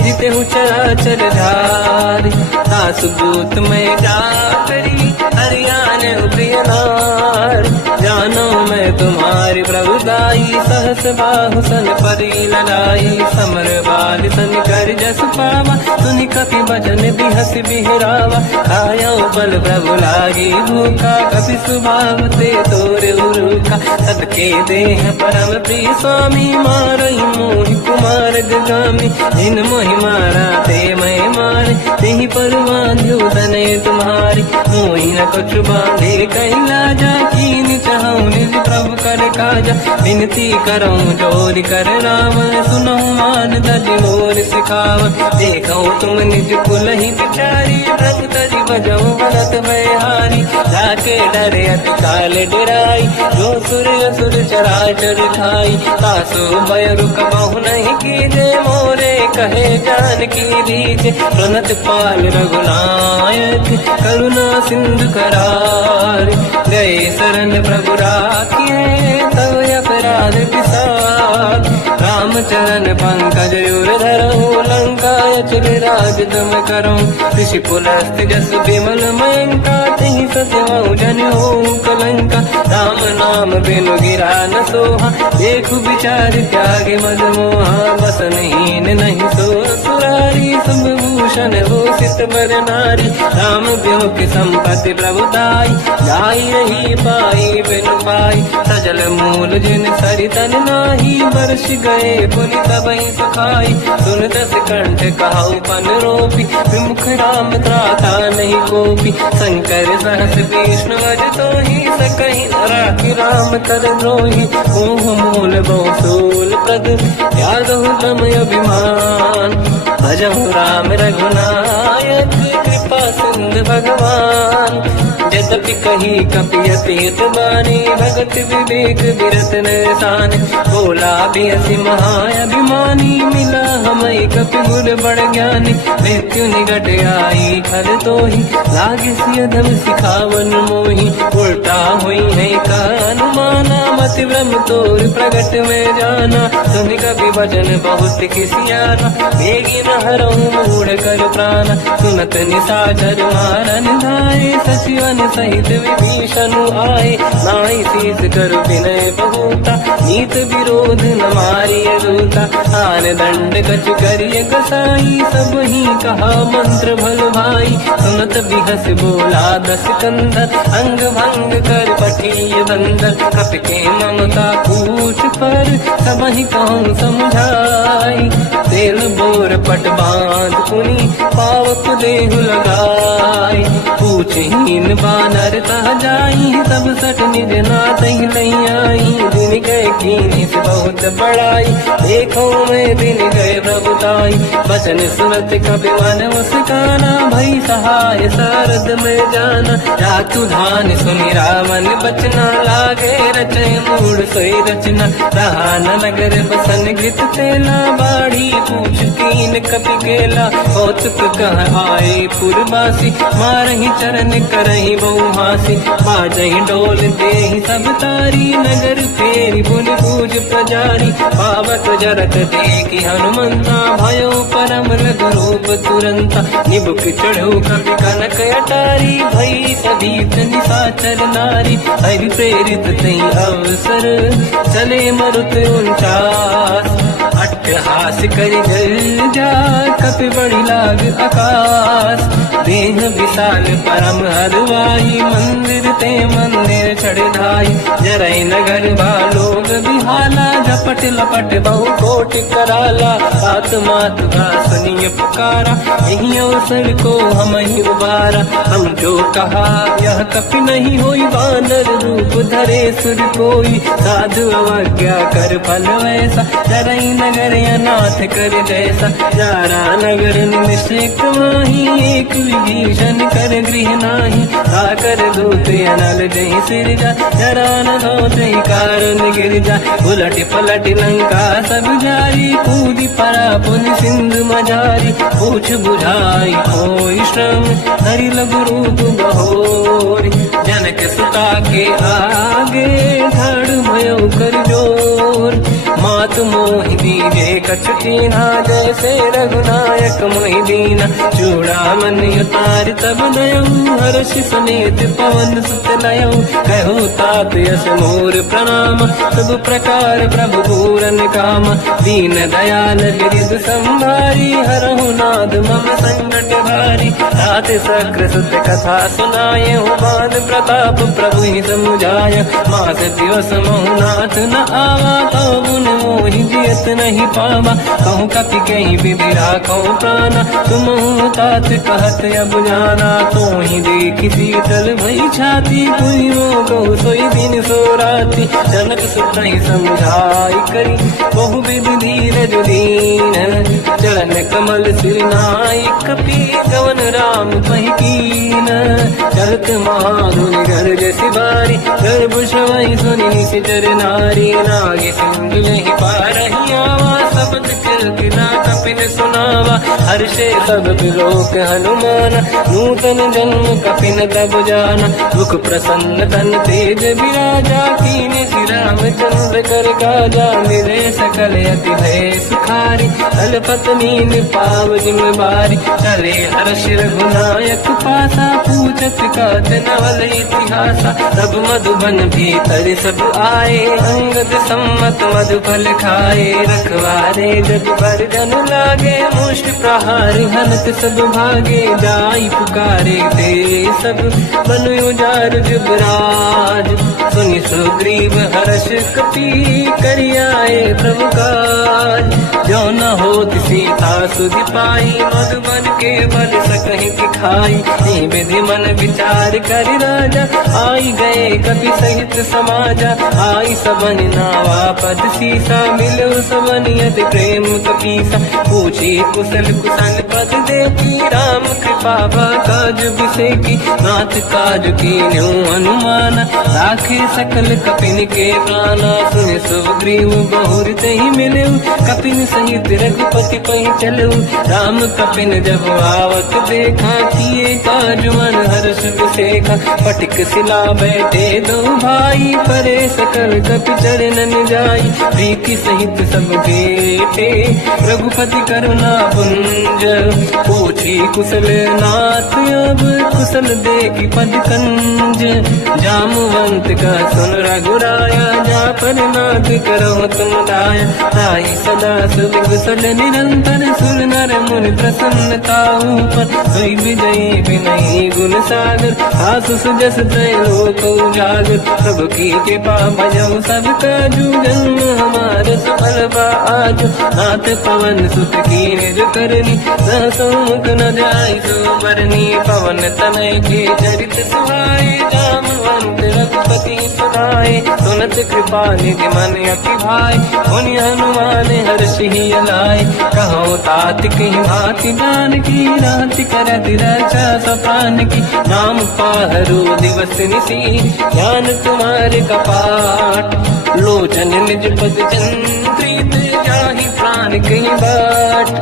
जिते चराचर धारी। दास दूत में जा करी, हरियाण प्रिय नार। जानो मैं तुम्हारी प्रभुदाई, सहस बाहु सन परी लड़ाई। समर बाल सन कर जस पावा, सुनि कपि भजन बिहस बिहरावा। आयो बल प्रभु लागी भूखा, कपि स्वभाव ते तोरे उरुखा। सबके देह परम प्रिय स्वामी, मारई मोहि कुमार गामी। जिन मोहि मारा ते मैं मारे, तेहि पर बांध्यो तने तुम्हारी। मोहि न कुछ बांधे कैलाजा, कीन चाहूं निज प्रभु कर काजा। विनती करऊं जोर कर राम, सुनऊं मान दज मोर सिखाव। देखो तुम निज कुल ही बिचारी, प्रभु तज बजऊं बनत मैं हारी। जाके डरे अति काल डराई, जो सुर असुर चराचर खाई। तासु भय रुक बहु नहीं कीजे, मोरे कहे जान की दीजे। प्रणत पाल रघुनायक, करुणा सिंधु करार। गए शरण प्रभु राखिए, तव अपराध विसार। रामचरण पंकज उर धरऊं, लंका अचल राज तुम करूं। ऋषि पुलस्त जस विमल मयंका, तिहि ससेवऊं जन होऊं कलंका। राम नाम बिनु गिरा न सोहा, देखु विचार त्यागे मद मोहा। बसनहीन नहीं सो सुरारी, सब भूषण हो सित बर नारी। राम ब्योह की संपत्ति प्रभुताई, जाई रही पाई बिनु पाई। सजल मूल जिन सरितन नाही, वर्ष गए पुनि तबहि सुखाई। सुन दस कंठ कहाऊ पन रोपी, विमुख राम त्राता नहीं कोपी। शंकर सहस विष्णु अज तोहि, सकहि न राखि राम कर द्रोही। मोह मूल बहु सूल प्रद, त्यागहु तम अभिमान। भजहु राम रघुनायक, कृपा सिंधु भगवान। यद्यपि कही कपि अतीत बानी, भगत विवेक विरत नसान। बोला बियसि महाअभिमानी, मिला हमें कपि गुर बड़ ज्ञानी। मृत्यु निकट आई खल तोहि, लागे सियधम सिखावन मोहि। उल्टा हुई है का अनुमाना, मति ब्रह्म तोर प्रगट में जाना। सुनि कपि वचन बहुत किसियाना, बेगी न हरऊं मूढ़ कर प्राण। सुनत निशाचर मारन धाये, सचिवन सहित विभीषण आए। नाई शीस कर विनय बहुता, नीत विरोध न मारिय दूता। आन दंड कछ करिय कसाई, सब ही कहा मंत्र भल भाई। सुनत बिहस बोला दस कंधर, अंग भंग कर पठिय बंदर। कपि के ममता पूछ पर, सब ही कहूँ समझाई। तेल बोर पट बांध पुनि, पावक देहु लगाई। पूछहीन बानर तह जाई, सब सट निज नाथ ही नहीं आई। दिन गए कीनी से बहुत बड़ाई, देखो मैं दिन गए प्रभुताई। बचन सुनत कपि मन मुस्काना, भई सहाय सारद में जाना। जातु धान सुनि रावण बचना, लागे रचे मूड सोई रचना। रहा न नगर बसन गृत तेला, बाढ़ी पूछ कीन कपि केला। कौतुक कह आए पुरवासी, मारहि चरण करहि बहु हासी। बाजहि ढोल देहि सब तारी, नगर फेरी पुन पूज प्रजारी। पावक जरत देखि हनुमंता, भयो परम लघुरूप तुरंता। निबुक चढ़ो कपि कनक अटारी, भई सभीत निशाचर नारी। हरि प्रेरित तई अवसर, चले मरुत 49। अट्टहास करि जल जा, कपि बड़ी लाग आकाश। देह विशाल परम हरवाई, मंदिर ते मंदिर चढ़ धाई। जरई नगर बालोग बिहाला, झपट लपट बहु कोटि कराला। आत्मात का सुनिय पुकारा, यही अवसर को हम ही उबारा। हम जो कहा यह कपि नहीं होई, वानर रूप धरे सुर कोई। साधु अवज्ञा कर फल वैसा, जरई नगर अनाथ कर जैसा। जारा नगर निमिषेक माही, एक विभीषण कर गृह नाही। आकर दूत अनल जही सिर जा, जरा न दो कारण गिर जा। उलट पलट लंका सब जारी, कूदी परा पुन सिंधु मझारी। पूछ बुझाई कोई श्रम, हरि लघु रूप बहोरी। जनक सुता के आगे, ठाड़ भयो कर जोर। मात मोहि दीजे कछ कीन्हा, जैसे रघुनायक मोहि दीना। चूड़ामन उतार तब नयऊ, हर्ष समेत पवन सुत नयऊ। कहो तात यस मोर प्रणाम, सब प्रकार प्रभु पूरन काम। दीन दयाल गिरिध संभारी, हरहु नाद मम संकट भारी। तात सक्र सुत कथा सुनाए, बान प्रताप प्रभु ही समुझाय। मास दिवस महु नाथ न आवा, तो गुण मोहि जियत नहीं पावा। कहूँ कपि कहीं विधि राखो प्राणा, तुम तात कहत अब जाना। तो ही देखी शीतल भई छाती, पुइयो को सोई दिन सो राती। जनक सुत ही समझाई करी, बहु विधि धीरज दीन। चरण कमल सिर नाई, कपि गवन राम पहि कीन। चलत महाधुनि गर्ज सिबारी, गर्भ श्रवहि सुनि निशिचर नारी। नागे सिंधु नहीं पारहि आवा, शब्द कीर्तना कपिन सुनावा। हर्षे सब लोक हनुमाना, नूतन जन्म कपिन तब जाना। मुख प्रसन्न तन तेज विराजा, कीने श्री रामचंद्र कर काजा। मिले सकल अति भय सुखारी, तलपत मीन पाव जिम बारी। चले हर्ष रघुनायक पासा, पूछत कात नवल इतिहासा। तब मधुबन भीतर सब आए, अंगद सम्मत मधु फल खाए। रखवारे जग पर जन लागे, मुष्ट प्रहार हनत सब भागे। जाई पुकारे ते सब, मन उजार जुबराज। सुनि सुग्रीव हर्ष कपि, करियाए प्रभु काज। जो न होत सीता सुधि पाई, मधुबन के बल सकहि दिखाई। विधि मन विचार कर राजा, आई गए कपि सहित समाजा। आई सबन नावा पद सीसा, मिलो सबन यद प्रेम कपीसा। पूछी कुशल कुशल पद देखी, राम कृपा काज बिसेकी। नाथ काज कीन्यो हनुमाना, राखे सकल कपिन के प्राणा। सुनि सुग्रीव बहुर तहि मिलऊ, कपिन सहित रघुपति पहि चलऊ। राम कपिन जब आवत देखा, किए काज मन हर्ष विसेखा। पटिक सिला बैठे दो भाई, परे सकल कपि चरणन जाई। प्रीति सहित सब बेटे, रघुपति करुणा पुंज। पूछी कुशल नाथ अब, कुशल देखि पद कंज। जामवंत का सुन रघुराया, जा पर नाथ करो तुम दाया। ताई सदा सुविकुशल निरंतर, सुर नर मुनि प्रसन्नता ऊपर। सोई विजयी विनयी गुण सागर, आसु सुजस त्रैलोक उजागर। प्रभु की कृपा भजऊ सब काजू, जन्म हमार सफल बा आजु। नाथ पवन सुत की निज करनी, सहसो मुख न जाय सुबरनी पवन तनय के चरित सुहाए जामवंत रघुपति सुनाए सुनत कृपा निधि मन अति भाई मुनि हनुमान हर्षि लाए कहो तात कहीं भांति जान की रात करत रक्षा सपान की नाम पाहरो दिवस निसी ज्ञान तुम्हारे कपाट लोचन निज पद चंद्रित जाहि प्राण कहीं बाट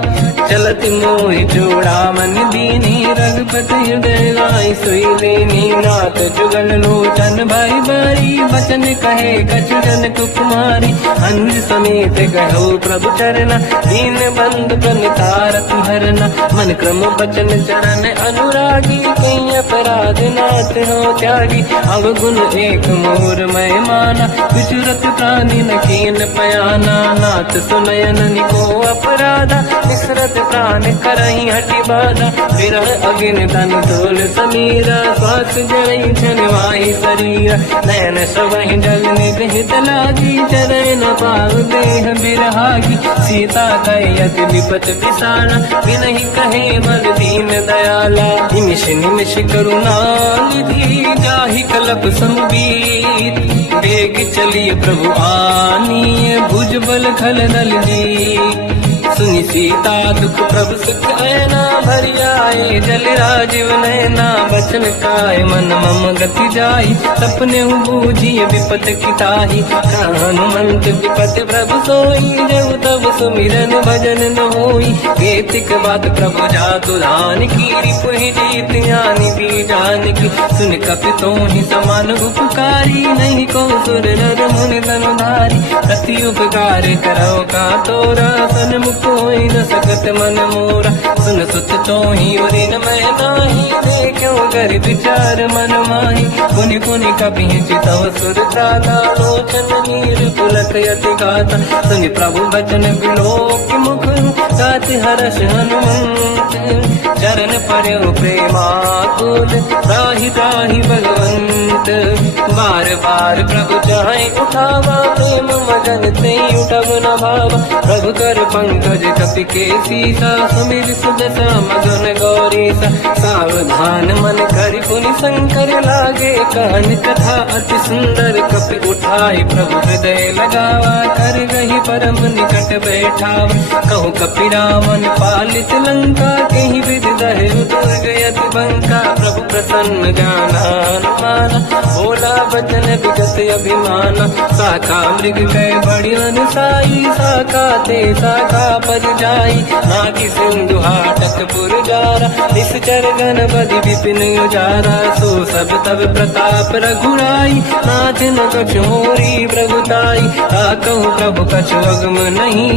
चलत मोहि जोड़ा मन दीनी रघुपति हृदय लाई सोई लेनी नाथ जुगल लोचन भाई बारी बचन कहे कछु जन कुमारी अंज समेत कहो प्रभु चरना दीन बंधु प्रणितारत हरना मन क्रम बचन चरण अनुरागी कहीं अपराध नाथ हो त्यागी अवगुण एक मोर मैं माना विचुरत प्राणी न कीन पयाना नाथ सुनयन निको अपराधा विसरत प्राण करही हटि बाधा विरह अगिन तन तोल समीरा श्वास जरई छनवाई शरीर नयन सबहि जल निहित लागी चरण न पाव देह बिरहागी सीता कहे अति विपत पिसाना विनहि कहे मन दीन दयाला निमिष निमिष करुणा निधि जाहि कलप संबीत बेग चलिए प्रभु आनीय भुज बल खल दल जी सुनि सीता दुख प्रभु सुख ऐना भर जाए जल राजीव नैना बचन काय मन मम गति जाई सपने बूझिए विपत किताही हनुमंत विपत प्रभु सोई जब तब सुमिरन भजन न होई केतिक बात प्रभु जातु दान की रिपुहि जीत ज्ञानी भी जान की सुन कपितों ही समान उपकारी नहीं को सुर नर मुनि तनुधारी प्रति उपकार करो का तोरा सन्मुख कोई न सकत मन मोरा सुन सुत चोही उरी न मैं नाही देखो कर विचार मन माही पुनि पुनि कपि चितव सुर त्राता लोचन नीर पुलक यति गाता सुनि प्रभु बचन बिलोक मुख गात हर्ष हनुमंत चरण पर्यो प्रेमाकुल त्राहि त्राहि भगवंत बार बार प्रभु चाहे उठावा प्रेम मगन ते उठब न भावा प्रभु कर पंकज कपि के सीसा सुमिर सुदशा मगन गौरीसा सावधान मन करि पुनि शंकर लागे कहन कथा अति सुंदर कपि उठाई प्रभु हृदय लगावा कर गही परम निकट बैठावा कहु कपि रावण पालित लंका कहीं विधि दहे दुर्ग यति बंका प्रभु प्रसन्न जाना माना बोला बचन विगत अभिमाना साखा मृग गए बड़ी अनुसाई साखा ते साखा पर जाई नाकि सिंधु हाटक पुरजारा निश्चर गण बदि विपिन उजारा सो सब तब प्रताप रघुराई नाथ न कछु मोरी प्रभुताई कहु प्रभु कछु अगम नहीं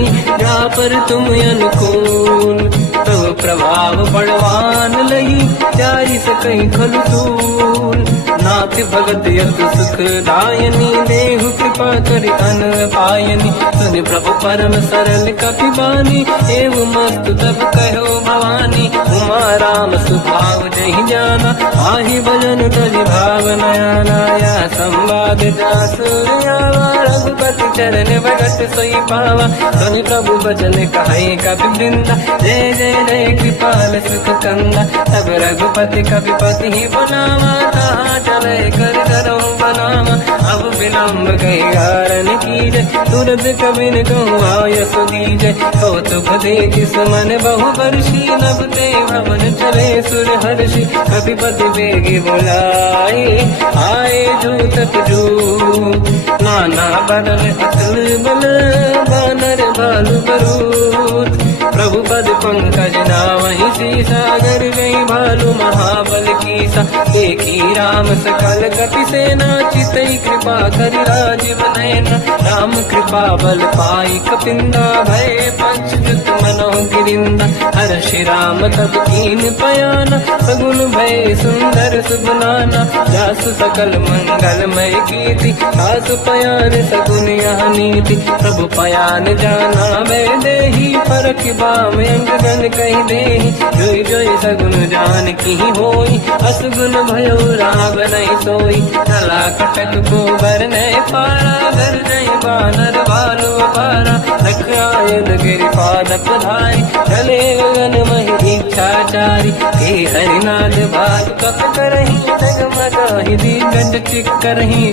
जा पर तुम अनुकूल प्रभु प्रभाव बड़वान लही जाई सकई खलु तूल नाथ भगत यत सुख दायनी देहु कृपा करि अन पायनी सुनि प्रभु परम सरल कपि बानी एव मस्त तब कहो भवानी उमा राम सुभाव जहि जाना आहि भजन तजि भाव नयाना या संवाद जासु आवा रघुपति चरण भगत सोई पावा सुनि प्रभु बचन कहे कपि वृंदा जय जय जय कृपाल सुख कंदा तब रघुपति कपिपति ही बनावा कहा चले कर करो बनावा अब विलम्ब गई कारण कीजय तुरंत कबिन कहूँ आयस दीजय कौतुक देख सुमन बहु वर्षी नभ ते भवन चले सुर हर्षि कपिपति बेगी बुलाए आए जूतक जू नाना बदल अतल बल बानर भालु बरूद प्रभु पद पंकज नामहि सागर गई भालू महाबल कीसा एक ही राम सकल कपि सेना चितई कृपा करि राजीव नयना राम कृपा बल पाई कपिंदा भय पंचजुत मनो गिरिंदा हर श्री राम तब कीन पयाना सगुन भय सुंदर सुगुनाना जासु सकल मंगलमय कीर्ति आसु पयान सगुन यह नीति प्रभु पयान जाना मैं देही फरक बाम अंगन कही देही जोई जोई सगुन जान की होई असगुन भयो राग नहीं सोई चला कटक को बर नहीं पारा घर नहीं बानर भालू पारा लख आयल गिर पाद पधारी चले गगन मही छाचारी हे हरिनाथ भाग कप करही डगमगाहि दिग्गज चिक्करहि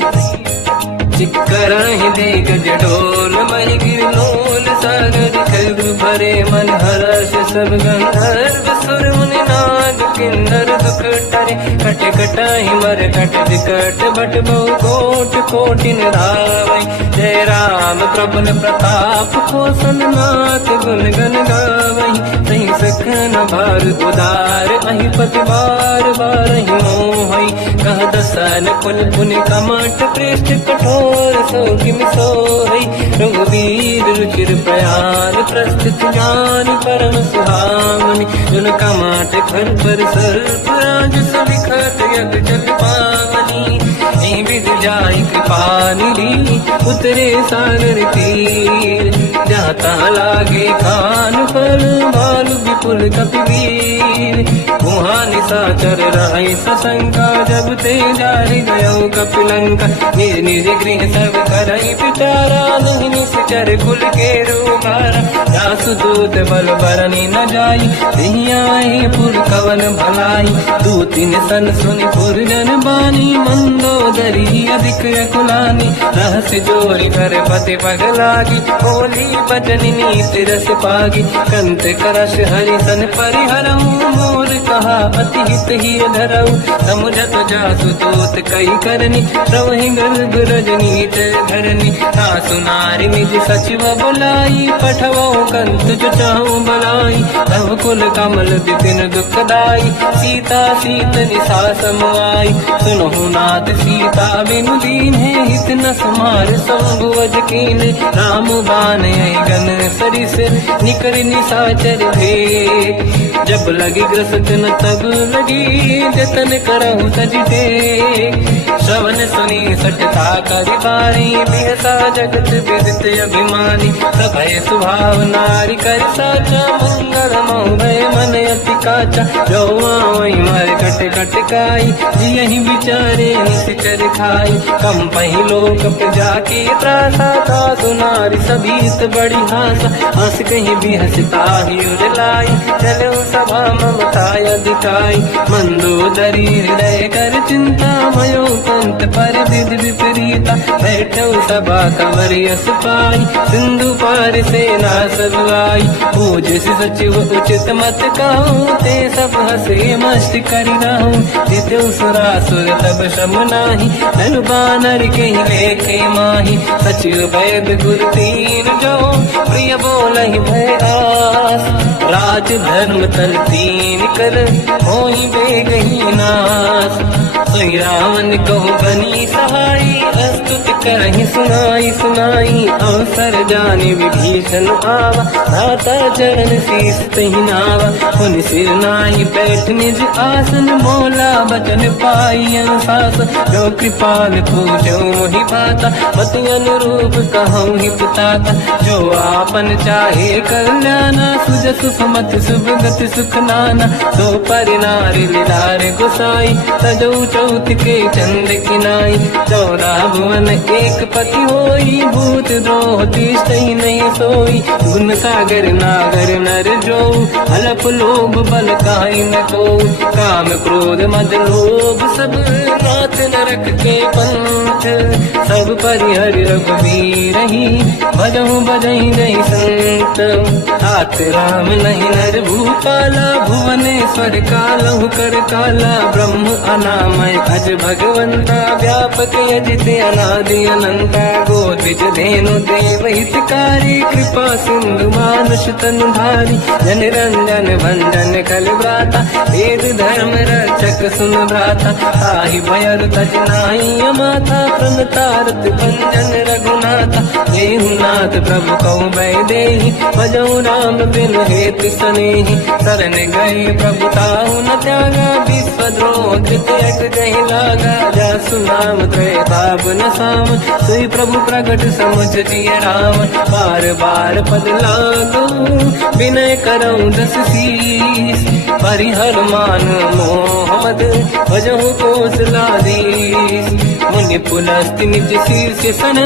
दिग्गज डोल महि गिरलोल सागर खग भरे मन हर्ष सब गंधर्व सुर मुनि नाग किन्नर दुख टरे कट कटाहि मर कट विकट बट बहु कोट कोटि धावै जय राम प्रबल प्रताप कोसन नाथ गुण गण गावै सही सखन भार उदार अहि पति बार बारहि मोहै कह दसन कुल पुनि कमठ पृष्ठ कठोर सो किम सोहै रघुवीर रुचिर प्रयाण प्रस्थित ज्ञान परम सुहामनि जुन कमठ खर पर सर्प राज सविखत यग जल पावनी विद जाय कृपा निधि उतरे सागर तीर जाता लागे खान फल भालु विपुल कपिवीर गुहा निशाचर राय सशंका जब ते जारि गयो कपिलंका निज निज गृह सब करई विचारा नहीं निश्चर कुल के रूपारा जासु दूत बल बरनी न जाई दिहियाए पुर कवन भलाई दूतिन सन सुनि पुर जन बानी मंदोदरी अधिक कुलानी रहस्य जोरी कर पति पगलागी होली बचन नीति रस पागी कंत करश हरि सन परिहरऊ मोर कहा अति हित ही धरऊ समुझत जासु दूत कई करनी प्रवहि गर्भ रजनी धरनी सासु नारी निज सचिव बुलाई पठवो कंत जो चाहू बलाई तब कुल कमल विपिन दुखदाई सीता सीत निशा समाई सुनहु नाथ सीता बिनु दीन है हित न समार संभुवज कीन राम बान गन सरिस निकर निशाचर भेद जब लगी ग्रसत न तब लगी जतन करहु सजटे श्रवण सुनी सटता करि बारी बिहसा जगत विदित अभिमानी सभय स्वभाव नारी कर साचा मंगल मोहय मन अति काचा जो आवई मर कट कट काई यही विचारे निश्चर खाई कम पही लोक प्रजा की त्रासा था सुनारी सभीत बड़ी हासा हंस कहीं भी हंसता ही उड़लाई चलो सभा ममता दिखाई मंदोदरी हृदय कर चिंता भयो कंत पर विधि विपरीता बैठो सभा कंवर यस पाई सिंधु पार सेना सब आई पूज सचिव उचित मत कहूँ ते सब हंसे मस्त करि रहूं जिते सुरासुर तब शम नाही धनु बानर के लेखे माही सचिव वैद गुरु तीन जो प्रिय बोलहि भय आस राज धर्म तल तीन कर होई बेगही नास सोई रावण कहु बनी सहाई अस्तुत करहि सुनाई सुनाई अवसर जाने विभीषण आवा धाता चरण शीस तहि नावा पुन सिर नाहि बैठ निज आसन बोला बचन पाई अनुशासन जो कृपाल पूजो मोहि पाता पति अनुरूप कहूँ हित ताता जो आपन चाहे कल्याणा सुजस सुमति सुभगति सुख नाना सो परिनारी लीलार गुसाई तजौ चौथ के चंद किनाई 14 भुवन एक पति होई भूत द्रोह तिष्ठई नहीं सोई गुण सागर नागर नर जो हलप लोभ बल काई न को काम क्रोध मद लोभ सब नाथ नरक के पंथ सब परिहर रघुवीर ही भजहु बजहि नहीं संत हाथ राम नहीं नर भूपाला भुवनेश्वर कालहु कर काला ब्रह्म अनामय अज भगवंता व्यापक यजित अनादि अनंता गोद्विज धेनु देव हितकारी कृपा सिंधु मानुष तनु धारी जन रंजन भंजन कल व्राता वेद धर्म रक्षक सुन भ्राता ताहि भयर तज नाहि अमाथा प्रणतारत भंजन रघुनाथा देहुनाथ प्रभु कहु बै देहि भजऊ राम बिन हेतु सनेहि शरण गए प्रभु ताहु न त्यागा विश्वद्रोह कृत एक जहि लागा जासु नाम त्रय ताप न साम सोई प्रभु प्रगट समुझ जिय राम बार बार पद लागू विनय करऊँ दस सी परिहरमान मोहम्मद भजहु कोसलाधीश मुनि पुलस्ति निज शीर्ष सन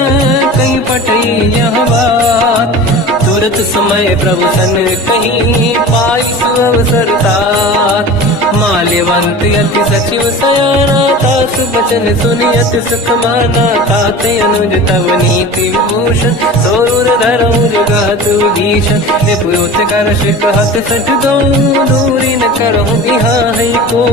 कहीं पटई यह बात तुरत समय प्रभु सन कहीं पाई सुअवसर तात माल्यवंत अति सचिव सयाना तास बचन सुनियत सुख माना ताते अनुज तव नीति विभूषण सोरुर धरऊ जगत विभीषण निपुत कर कहत सठ गऊ दूरी न करहु बिहा है को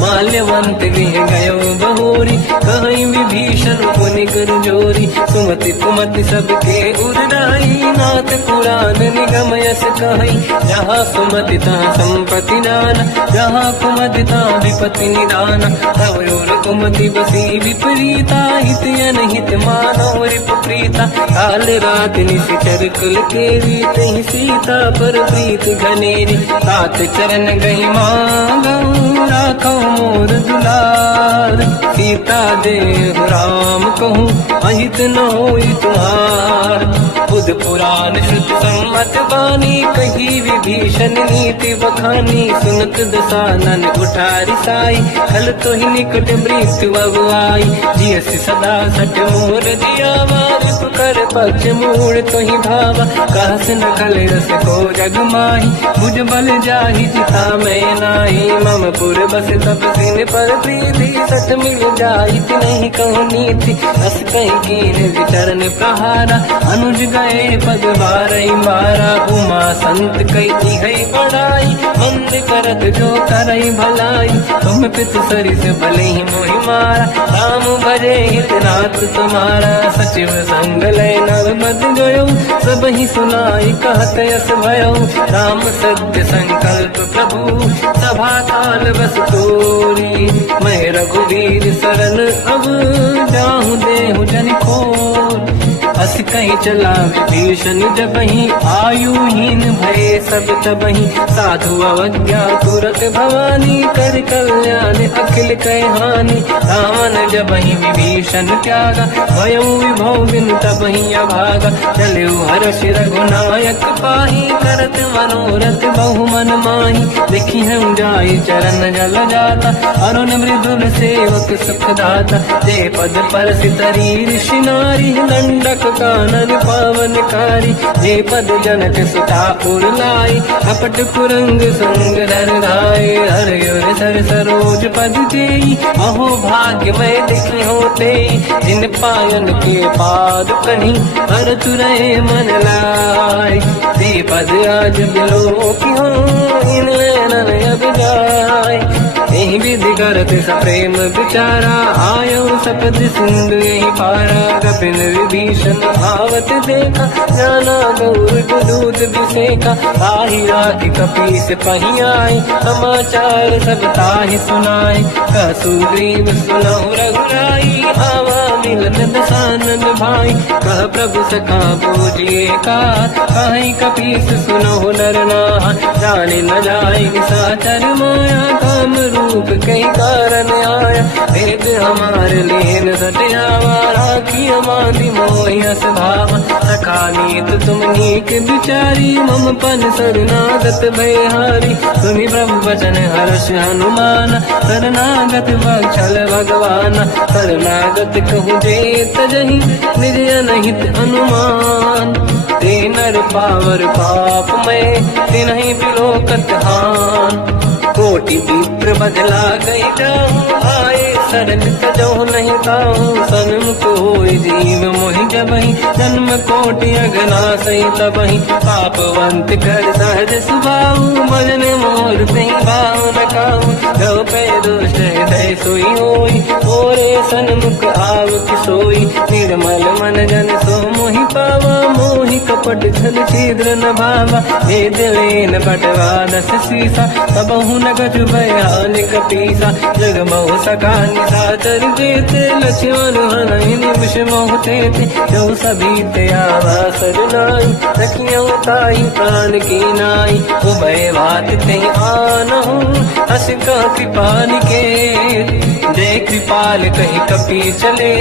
माल्यवंत गृह गयो बहोरी कहीं विभीषण पुनि कर जोरी सुमति कुमति सबके उदाई नाथ पुराण निगम यस कहीं जहाँ सुमति तहाँ संपत्ति नाना जहाँ कुमति तहाँ विपत्ति निदाना तव और कुमति बसी विपरीता हित अनहित मानव रिपुप्रीता काल रात निशिचर कुल केरी तहि सीता पर प्रीत घनेरी तात चरण गई मांगऊ राखो मोर दुलार सीता देव राम कहूँ अहित न होई तुम्हार बुध पुराण श्रुत सम्मत बानी कही विभीषण नीति बखानी सुनत दसानन उठारी साई खल तो ही निकट मृत्यु अब आई जियस सदा सट मोर दिया मार कर पक्ष मूड़ तो ही भावा कहस न खल रस को जग माही बुझ बल जाहि जिता मैं नाही मम पुर बस तब सिन पर प्रीति सठ मिल जाई नहीं कहूँ नीति अस कहीं कीन विचरण प्रहारा अनुज गए पद बारई मारा उमा संत कई है बड़ाई मंद करत जो करई भलाई तुम पित सरिस भले ही मोहि मारा राम भजे हितनाथ तुम्हारा सचिव संग लय नव मत गयो सब ही सुनाई कहत यस भयो राम सत्य संकल्प प्रभु सभा काल बस तोरी मैं रघुवीर शरण अब जाहु देहु जन खोर अस कहीं चला विभीषण जबहि आयुहीन भय सब तबहि साधु अवज्ञा तुरत भवानी कर कल्याण अखिल कहानी रावण जबहि विभीषण त्यागा भयउ विभव बिन तबहि अभागा चलु हर्ष रघुनायक पाही करत मनोरथ बहु मन माही देखी हम जाई चरण जल जाता अरुण मृदुल सेवक सुख दाता ते पद पर सितरी ऋषि नारी दंडक कानन पावनकारी जे पद जनक सुता उर्लाई कपट कुरंग संग धर धाय हर यर सर सरोज पद जेई अहो भाग्य मैं देखी होते जिन पायन के पाद कहीं हर तुरहे मन लाई ते पद आज बिलो की हो इन नैनन अब जाय यही विधि करत सप्रेम विचारा आयो सपद सिंधु यही पारा कपिल विभीषण आवत देखा जाना गौर दूध विसेका आही राखी कपीस पही आई समाचार सब ताहि सुनाई कसुग्रीव सुनहु रघुराई आवा मिलन दसानन भाई कह प्रभु सखा पूजिए का कहीं कपीस सुनहु नर नाहा जाने न जाए साचर माया काम रूप कई कारण आया भेद हमारे लेन सटियावा राखी हमारी मोहियस भावा सखा नीत तुम नीक बिचारी मम पन शरणागत भयहारी सुनि ब्रह्म वचन हर्ष हनुमान शरणागत वत्सल भगवान शरणागत कहूँ जेत जहि निज अनहित अनुमान ते नर पावर पाप में ते नहीं बिलोकत हान कोटि विप्र बदला गई जाऊं आए सड़क तजो नहीं ताऊं सन्मुख होई जीव मोहि जबहि जन्म कोटि अगना सही तबहि पापवंत कर सहज सुभाऊ भजन मोर सही भाव न काऊ जो पे दुष्ट हृदय सोई होई ओरे सन्मुख आव किसोई निर्मल मन जन सो मोहि पावा मोहि कपट छल छिद्र न भावा हे दिलेन बटवा दस सीसा सबहु न गज भयान कपीसा जग बहु सका निशाचर जेते लक्ष्मण हनहि निमिष मोह तेते जो सभी ते आवा सरनाई सखियों ताई प्राण की नाई उभय बात ते आनहु हस का कृपान के जय कृपाल कहीं कपी चले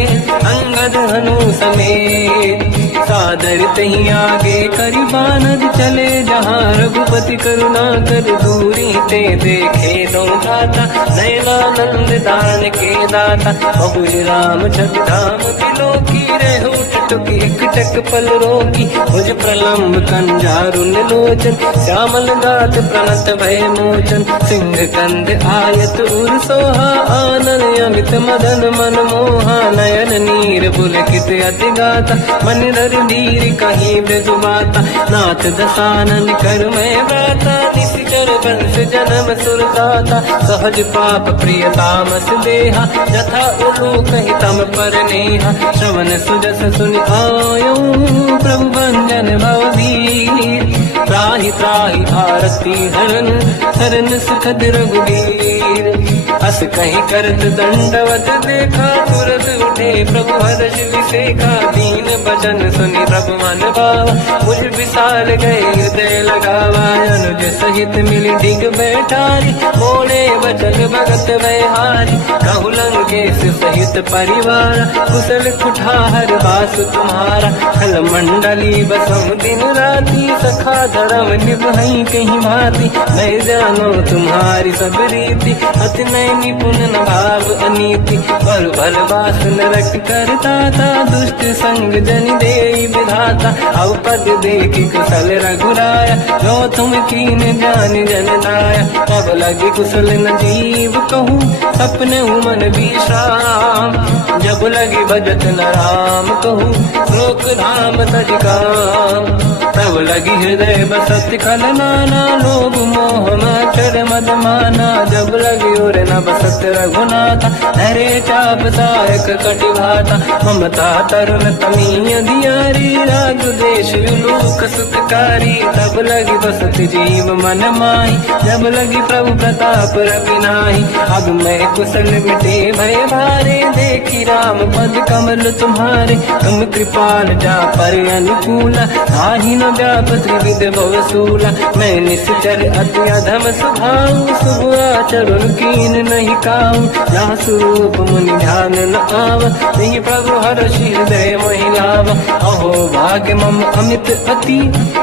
अंगद हनु समेत सादर तहीं आगे करी बानर चले जहाँ रघुपति करुणा कर दूरी ते देखे दो दाता नयनानंद दान के दाता बहुज राम छत धाम दिलो की रहो टुक एक टक पल रोगी मुझ प्रलम्ब कंजारुन लोचन श्यामल दात प्रणत भय मोचन सिंह कंद आयत उर सोहा आनन अमित मदन मन मोहा नयन नीर पुलकित अति गाता मन धर धीर कहीं बेजुबाता नाथ दसानन कर मैं व्राता निशिचर वंश जन्म सुरदाता सहज पाप प्रिय तामस देहा यथा उलू कहीं तम पर नेहा श्रवण सुजस सुनि आयो प्रभु भंजन भवधीर त्राहि त्राहि आरती हरन शरण सुखद रघुवीर अस कहीं करत दंडवत देखा तुरत उठे प्रभु हर्ष विसेखा दीन भजन सुनि प्रभु मन भावा मुझ विसार गए हृदय लगावा अनुज सहित मिली डिग बैठारी बोले बचन भगत वैहारी कहु लंकेश सहित परिवार कुशल कुठार वास तुम्हारा खल मंडली बसम दिन राती सखा धर्म निभई कहीं भांति मैं जानो तुम्हारी सब रीति अति नय निपुण न भाव अनीति पर भल बास नरक करता था दुष्ट संग जन दे विधाता अब पद देखि कुशल रघुराया जो तुम कीन जान जन दाया तब लगी कुशल न जीव कहूँ सपने मन विश्राम जब लगी भजत न राम कहूँ लोक धाम तज काम तब लगी हृदय बसत खल नाना लोभ मोह मकर मद माना जब लगी और न बसत रघुनाथा हरे चाप सायक कटि भाता ममता तरुण तमीय दियारी राग देश विलोक सुखकारी तब लगी बसत जीव मन माही जब लगी प्रभु प्रताप रवि नाही अब मैं कुशल मिटे भय भारे देखी राम पद कमल तुम्हारे तुम कृपाल जा पर अनुकूला आही न व्याप त्रिविध भवसूला मैं निश्चर अति अधम स्वभाव शुभ आचरण कीन नहीं काऊ जहाँ स्वरूप मुनि ध्यान न आव नहीं प्रभु हर्षि हृदय महिलाव अहो भाग्य मम अमित अति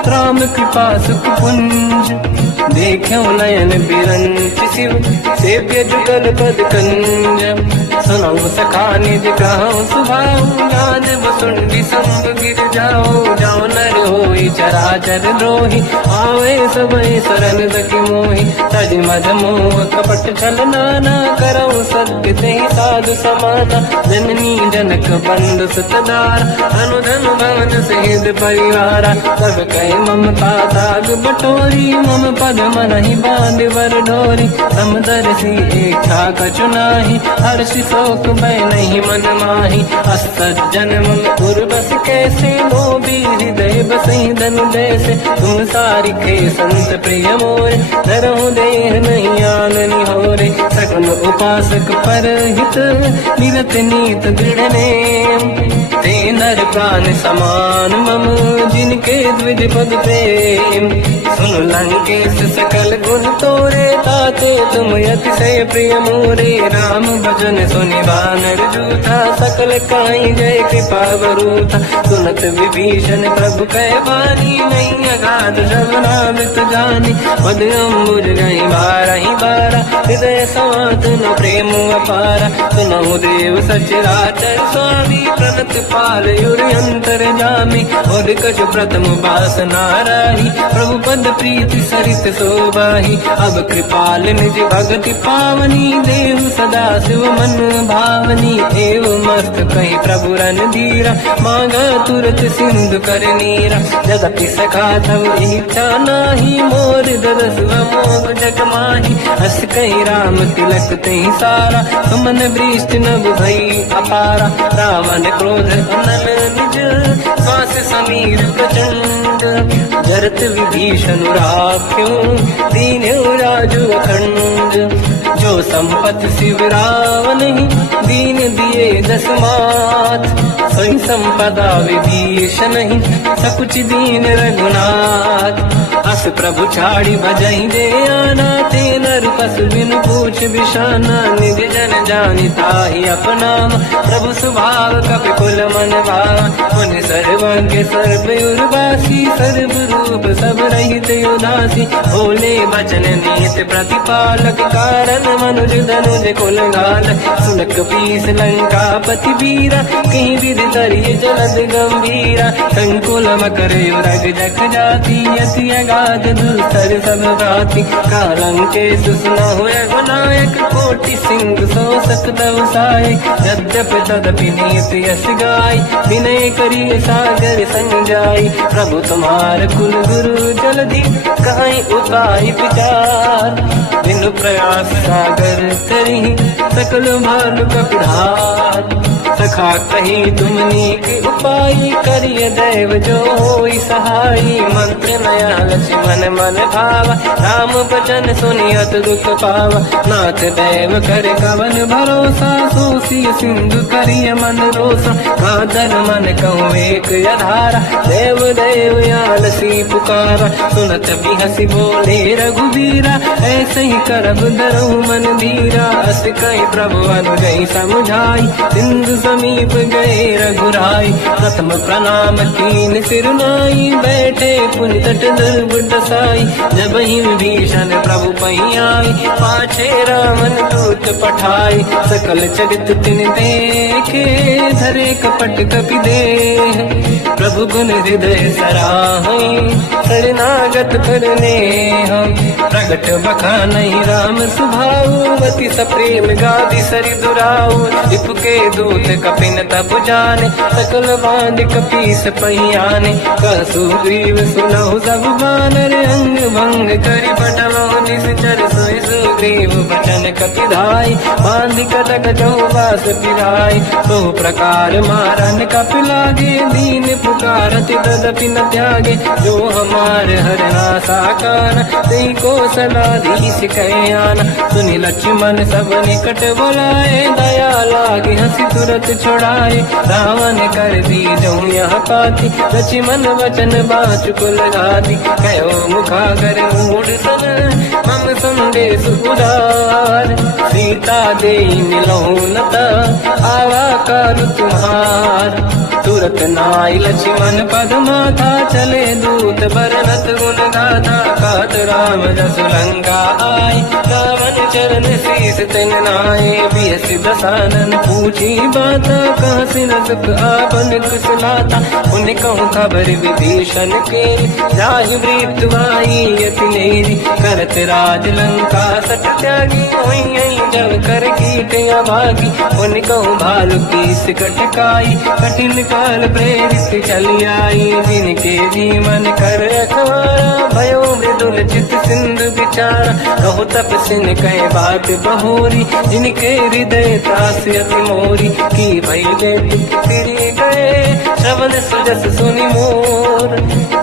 राम कृपा सुख पुंज देखो नयन बिरंच शिव सेव्य जुगल पद कंज सुनो सखा निज कहूँ सुभाऊ गान बसुंडी संग गिर जाओ जाओ नर होई चराचर द्रोही आवे सबई शरण सखी मोहि तज मद मोह कपट छल नाना करऊ सत्य ते साधु समाना जननी जनक बंधु सुतदार अनुधन भवन सहित परिवारा सब कहे ममता दाग बटोरी मम पद मन ही बांध वर डोरी समदर्शी इच्छा कछु नाही हर्षि शोक भय नहीं मन माही असज्जन मम उर्वस कैसे लोभी हृदय बसई धन जैसे तुम सारिखे संत प्रिय मोरे धरहु देह नहीं आननि होरे सकल उपासक पर हित निरत नीत दृढ़ नेम ते नर प्राण समान मम जिनके द्विज पद प्रेम सुन लंकेश सकल गुण तोरे ताते तुम अतिशय प्रिय मोरे राम भजन सुनि बानर जूथा सकल काई जय कृपा वरूथा सुनत विभीषण प्रभु कह बानी नहीं अगाध सब नामित जानी पद अम्बुज गई बारहि बारा हृदय समात न प्रेम अपारा सुनहु देव सचराचर स्वामी प्रणत पाल युरि अंतर जामी और कछ प्रथम बास नाराही प्रभु पद प्रीति सरित शोभाही अब कृपाल निज भगति पावनी देव सदा शिव मन भावनी एव मस्त कहीं प्रभु रन धीरा मांगा तुरत सिंधु कर नीरा जगति सखा तब इच्छा नाही मोर दरस मोग जग माही हस कहीं राम तिलक तही सारा सुमन वृष्टि नभ भई अपारा रावण क्रोध अनल निज श्वास समीर प्रचंड जरत विभीषण राख्यो दीन राजु अखंड जो संपत शिव रावण दीन दिए दस मात सोई संपदा विभीषण सकुच दीन रघुनाथ अस बस प्रभु छाड़ी भजई दे आना, ते नर पस बिनु पूछ बिशाना, निज जन जानि ताहि अपनाम, प्रभु स्वभाव कपि कुल मन भावा, मुनि सर्वज्ञ सर्व उर्वासी, सर्व रूप सब रहित उदासी, भोले बचन नीत प्रतिपालक, कारण मनुज धनुज कुल घाल, सुनक पीस लंका पति वीरा, कहीं विधि तरिय जलद गंभीरा, संकुल मकर युरग जख जाति, अति अगाध दुस्तर सब गाति, कालंके सुसना हुए गुनायक, कोटि सिंह सो सकदव साय, यद्यप तदपि नीत यश गाय, विनय करिय सागर संग जाय, प्रभु तुम्हार कुल गुरु जलधि, कहीं उपाय विचार, बिनु प्रयास सागर तरी, सकल भानु कपिधार, सखा कही तुमनी के उपाय, करिय दैव जो होई सहाई, मंत्र नया लक्ष्मण मन भावा, राम बचन सुनियत दुख पावा, नाथ दैव कर कवन भरोसा, सोसी सिंधु करिय मन रोसा, कादर मन कहूँ एक अधारा, देव देव आलसी पुकारा, सुनत भी हसी बोले रघुबीरा, ऐसे ही करब दरहु मन धीरा, अस कहीं प्रभु अनुजई समझाई, सिंधु समीप गए रघुराई, प्रथम प्रणाम कीन सिर नाई, बैठे पुनि तट दुर्बुड साई, जब ही विभीषण प्रभु पही आई, पाछे रामन दूत पठाई, सकल चरित तिन देखे, धरे कपट कपि देह, प्रभु गुण हृदय सराहई, शरणागत करने हम, प्रगट बखानहि राम सुभाऊ, अति सप्रेम गादि सरि दुराऊ, रिपुके दूत कपिन तप जाने, सकल बांध कपीस पहियाने, कहसु ग्रीव सुनहु सब बानर, अंग भंग करि बटमहु निश्चर, सोई सुग्रीव बचन कपि धाई, बांध कटक चौबास पिराई, तो प्रकार मारन कपि लागे, दीन पुकारत तदपि न त्यागे, जो हमार हरना साकार, तेई को सलाधीश कहे आना, सुनि लक्ष्मण सब निकट बुलाए, दया लागे हंसी तुरत छुड़ाए, रावण कर दी जो यह पाती, लक्ष्मण वचन बाचुकुल घाती, कहो मुखागर मूढ़ सन, मम संदेश उदार, सीता दे मिलहु नता, आवा काल तुम्हार, तुरत नाई लक्ष्मण पद माथा, चले दूत बरनत गुण गाथा, कहत राम जस लंका आय, रावण चरण शीस तिन नाय, बियस दसानन पूछी बाता, कहसिन सुख आपन कुशलाता, उन कहूँ खबर विभीषण के, जाहि मृत्यु आई यति नेरी, करत राज लंका सट त्यागी, होई जब कर कीट अभागी, उन कहूँ भालु कीस कटकाई, कठिन काल प्रेरित चली आई, जिनके जीवन कर रखवारा, भयो मृदुल चित सिंधु विचारा, कहु तपसिन कहे बात बहोरी, जिनके हृदय त्रास अति मोरी, की भई फिर गए श्रवण सुजस सुनि मोर,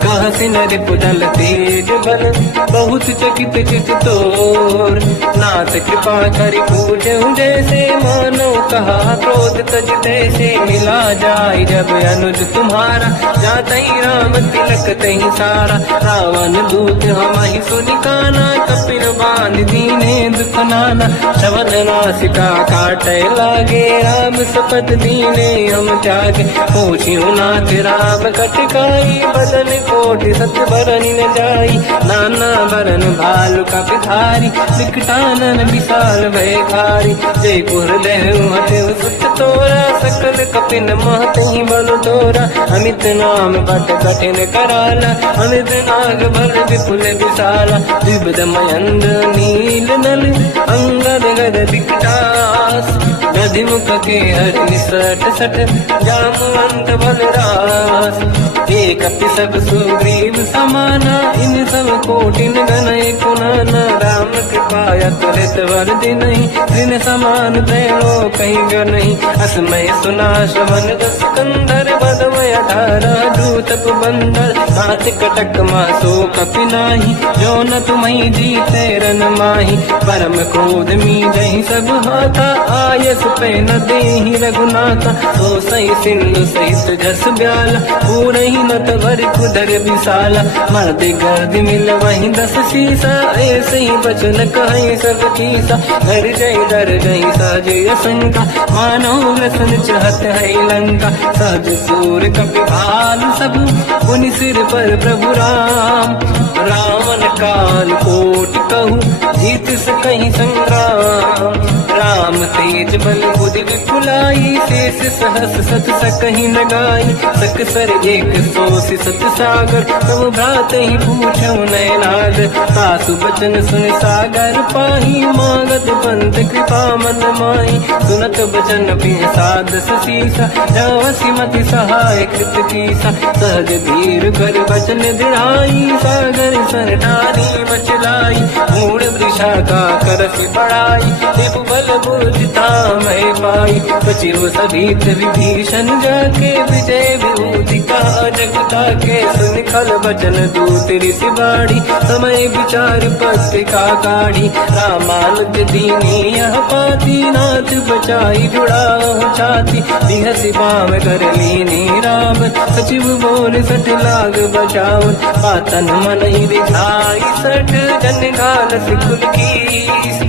कहसिन रिपुदल तेज बल, बहुत चकित चित तोर, नाथ कृपा करि पूजहु जैसे, मानो कहा क्रोध तज तैसे, मिला जाय जब अनुज तुम्हारा, जातहि राम तिलक तहि सारा, रावण दूत हमहि सुनि काना, कपिन बांध दीने दुख नाना, श्रवण नासिका काटे लागे, राम सपत दीने हम त्यागे, पूछियो नाथ राम कटकाई, बदन कोटि सत बरन न जाई, नाना बरन भालु कपि धारी, विकटानन विशाल भय खारी, जयपुर देहु हतेउ सुत तोरा, सकल कपिन महतहि बल तोरा, अमित नाम बट कठिन कराला, अमित नाग बल विपुल विशाला, द्विविध मयंद्र नील नल, अंगद गद विकटास, गधिमुख के हर निसट सट, जामवंत बलरास, एक कपि सब सुग्रीव समाना, इन सब कोटिन गनय कुनाना, राम कृपा त्वरित वर दिनहि, दिन समान तैलो कहीं गनहि, असमय सुना श्रवण दस कंधर, बदमय धारा दूतप बंदर, हाथ कटक मासो कपि नाही, जो न तुम्हि जीते रन माही, परम क्रोध मी जहि सब हाथा, आयस पे न देहि रघुनाथा। तो सही सिंधु सहित जस ब्याला, पूरे ही न तवर कुदर विशाला। मर्द गर्द मिल वही 10 शीसा, ऐसे ही बचन कहीं सब कीसा। घर जय दर गई सहज असंका, मानो लसन चाहत है लंका। सहज सूर कपि भाल सब, पुनि सिर पर प्रभु राम। रावण काल कोटि कहूँ, जीत सकहीं संग्राम। राम तेज बल बुद्धि विपुलाई, शेष सहस सत सकहीं लगाई। सकसर एक सोसी सत सागर, तब भ्रात ही पूछो नयनाद। सासु बचन सुन सागर पाही, मांगत पंथ कृपा मन माही। सुनत बचन पिय साध सीसा, जावसी मति सहाय कृत कीसा। सहज धीर कर बचन दृढ़ाई, सागर सर ठारी मचलाई। मूढ़ वृषा का करसि बढ़ाई, देव बल बुद्धि तामय पाई। सचिव सहित विभीषण जाके, विजय विभूति का जगता के। सुन खल बचन दूत ऋषि बाड़ी, समय विचार पत्रिका काढ़ी। रामानुज दीनी यह पाती, नाथ बचाई जुड़ाओ छाती। बिहसि बाम कर लीनी राम, सचिव बोल सठ लाग बचाओ। पातन मन ही रिझाई सठ, जन घाल सिकुल कीस।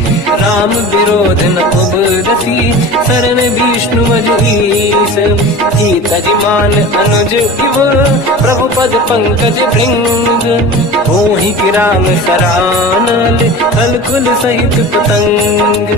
राम विरोध न उबरसी, शरण विष्णु मजईस। तजिमान अनुज इव, प्रभु पद पंकज भृंग। होहि कि राम सरानल, कलकुल सहित पतंग।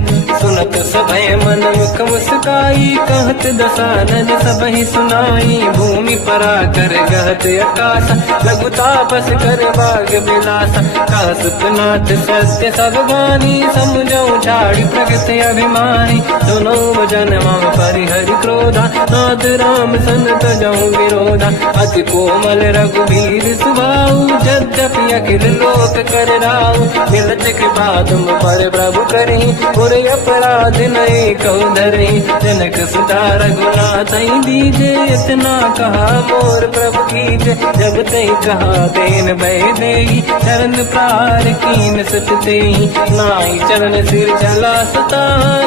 सुनत सभय मन मुख मुस्काई, कहत दसानन सबहि सुनाई। भूमि परा कर गहत आकाशा, लघु तापस कर बाग बिलासा। कासुपनाथ सत्य सब बानी, समझौ झाड़ी प्रगत अभिमानी। दोनों वजन मम परिहरि क्रोधा, नाथ राम सन तजौ विरोधा। अति कोमल रघुवीर सुभाऊ, यद्यपि अखिल लोक कर राऊ। मिलत कृपा तुम पर प्रभु करहि, पुर अपराध नये कहु धरहि। जनक सुता रघुनाथ दीजे, इतना कहा मोर प्रभु कीजे। जब तई कहा देन भय देहि, चरण प्रार कीन सत तेहि। नाई चरण सिर चला सता,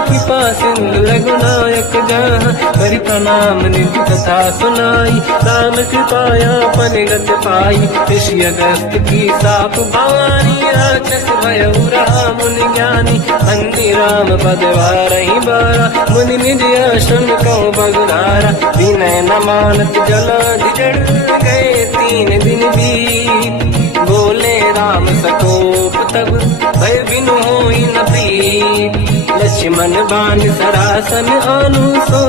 कृपा सिंधु रघुनायक जहाँ। करि प्रणाम निधि कथा सुनाई, राम कृपाया पनिगत पाई। ऋषि अगस्त की साप भवानी, राक्षस भयउ रहा मुनि ज्ञानी। अंगी राम पद वारहि बारा, मुनि निज आश्रम कहु बगुधारा। विनय न मानत जलाधि जड़, गए 3 दिन बीत। बोले राम सकोप तब, भय बिनु होई न प्रीत। लक्ष्मण बाण सरासन आनु, सो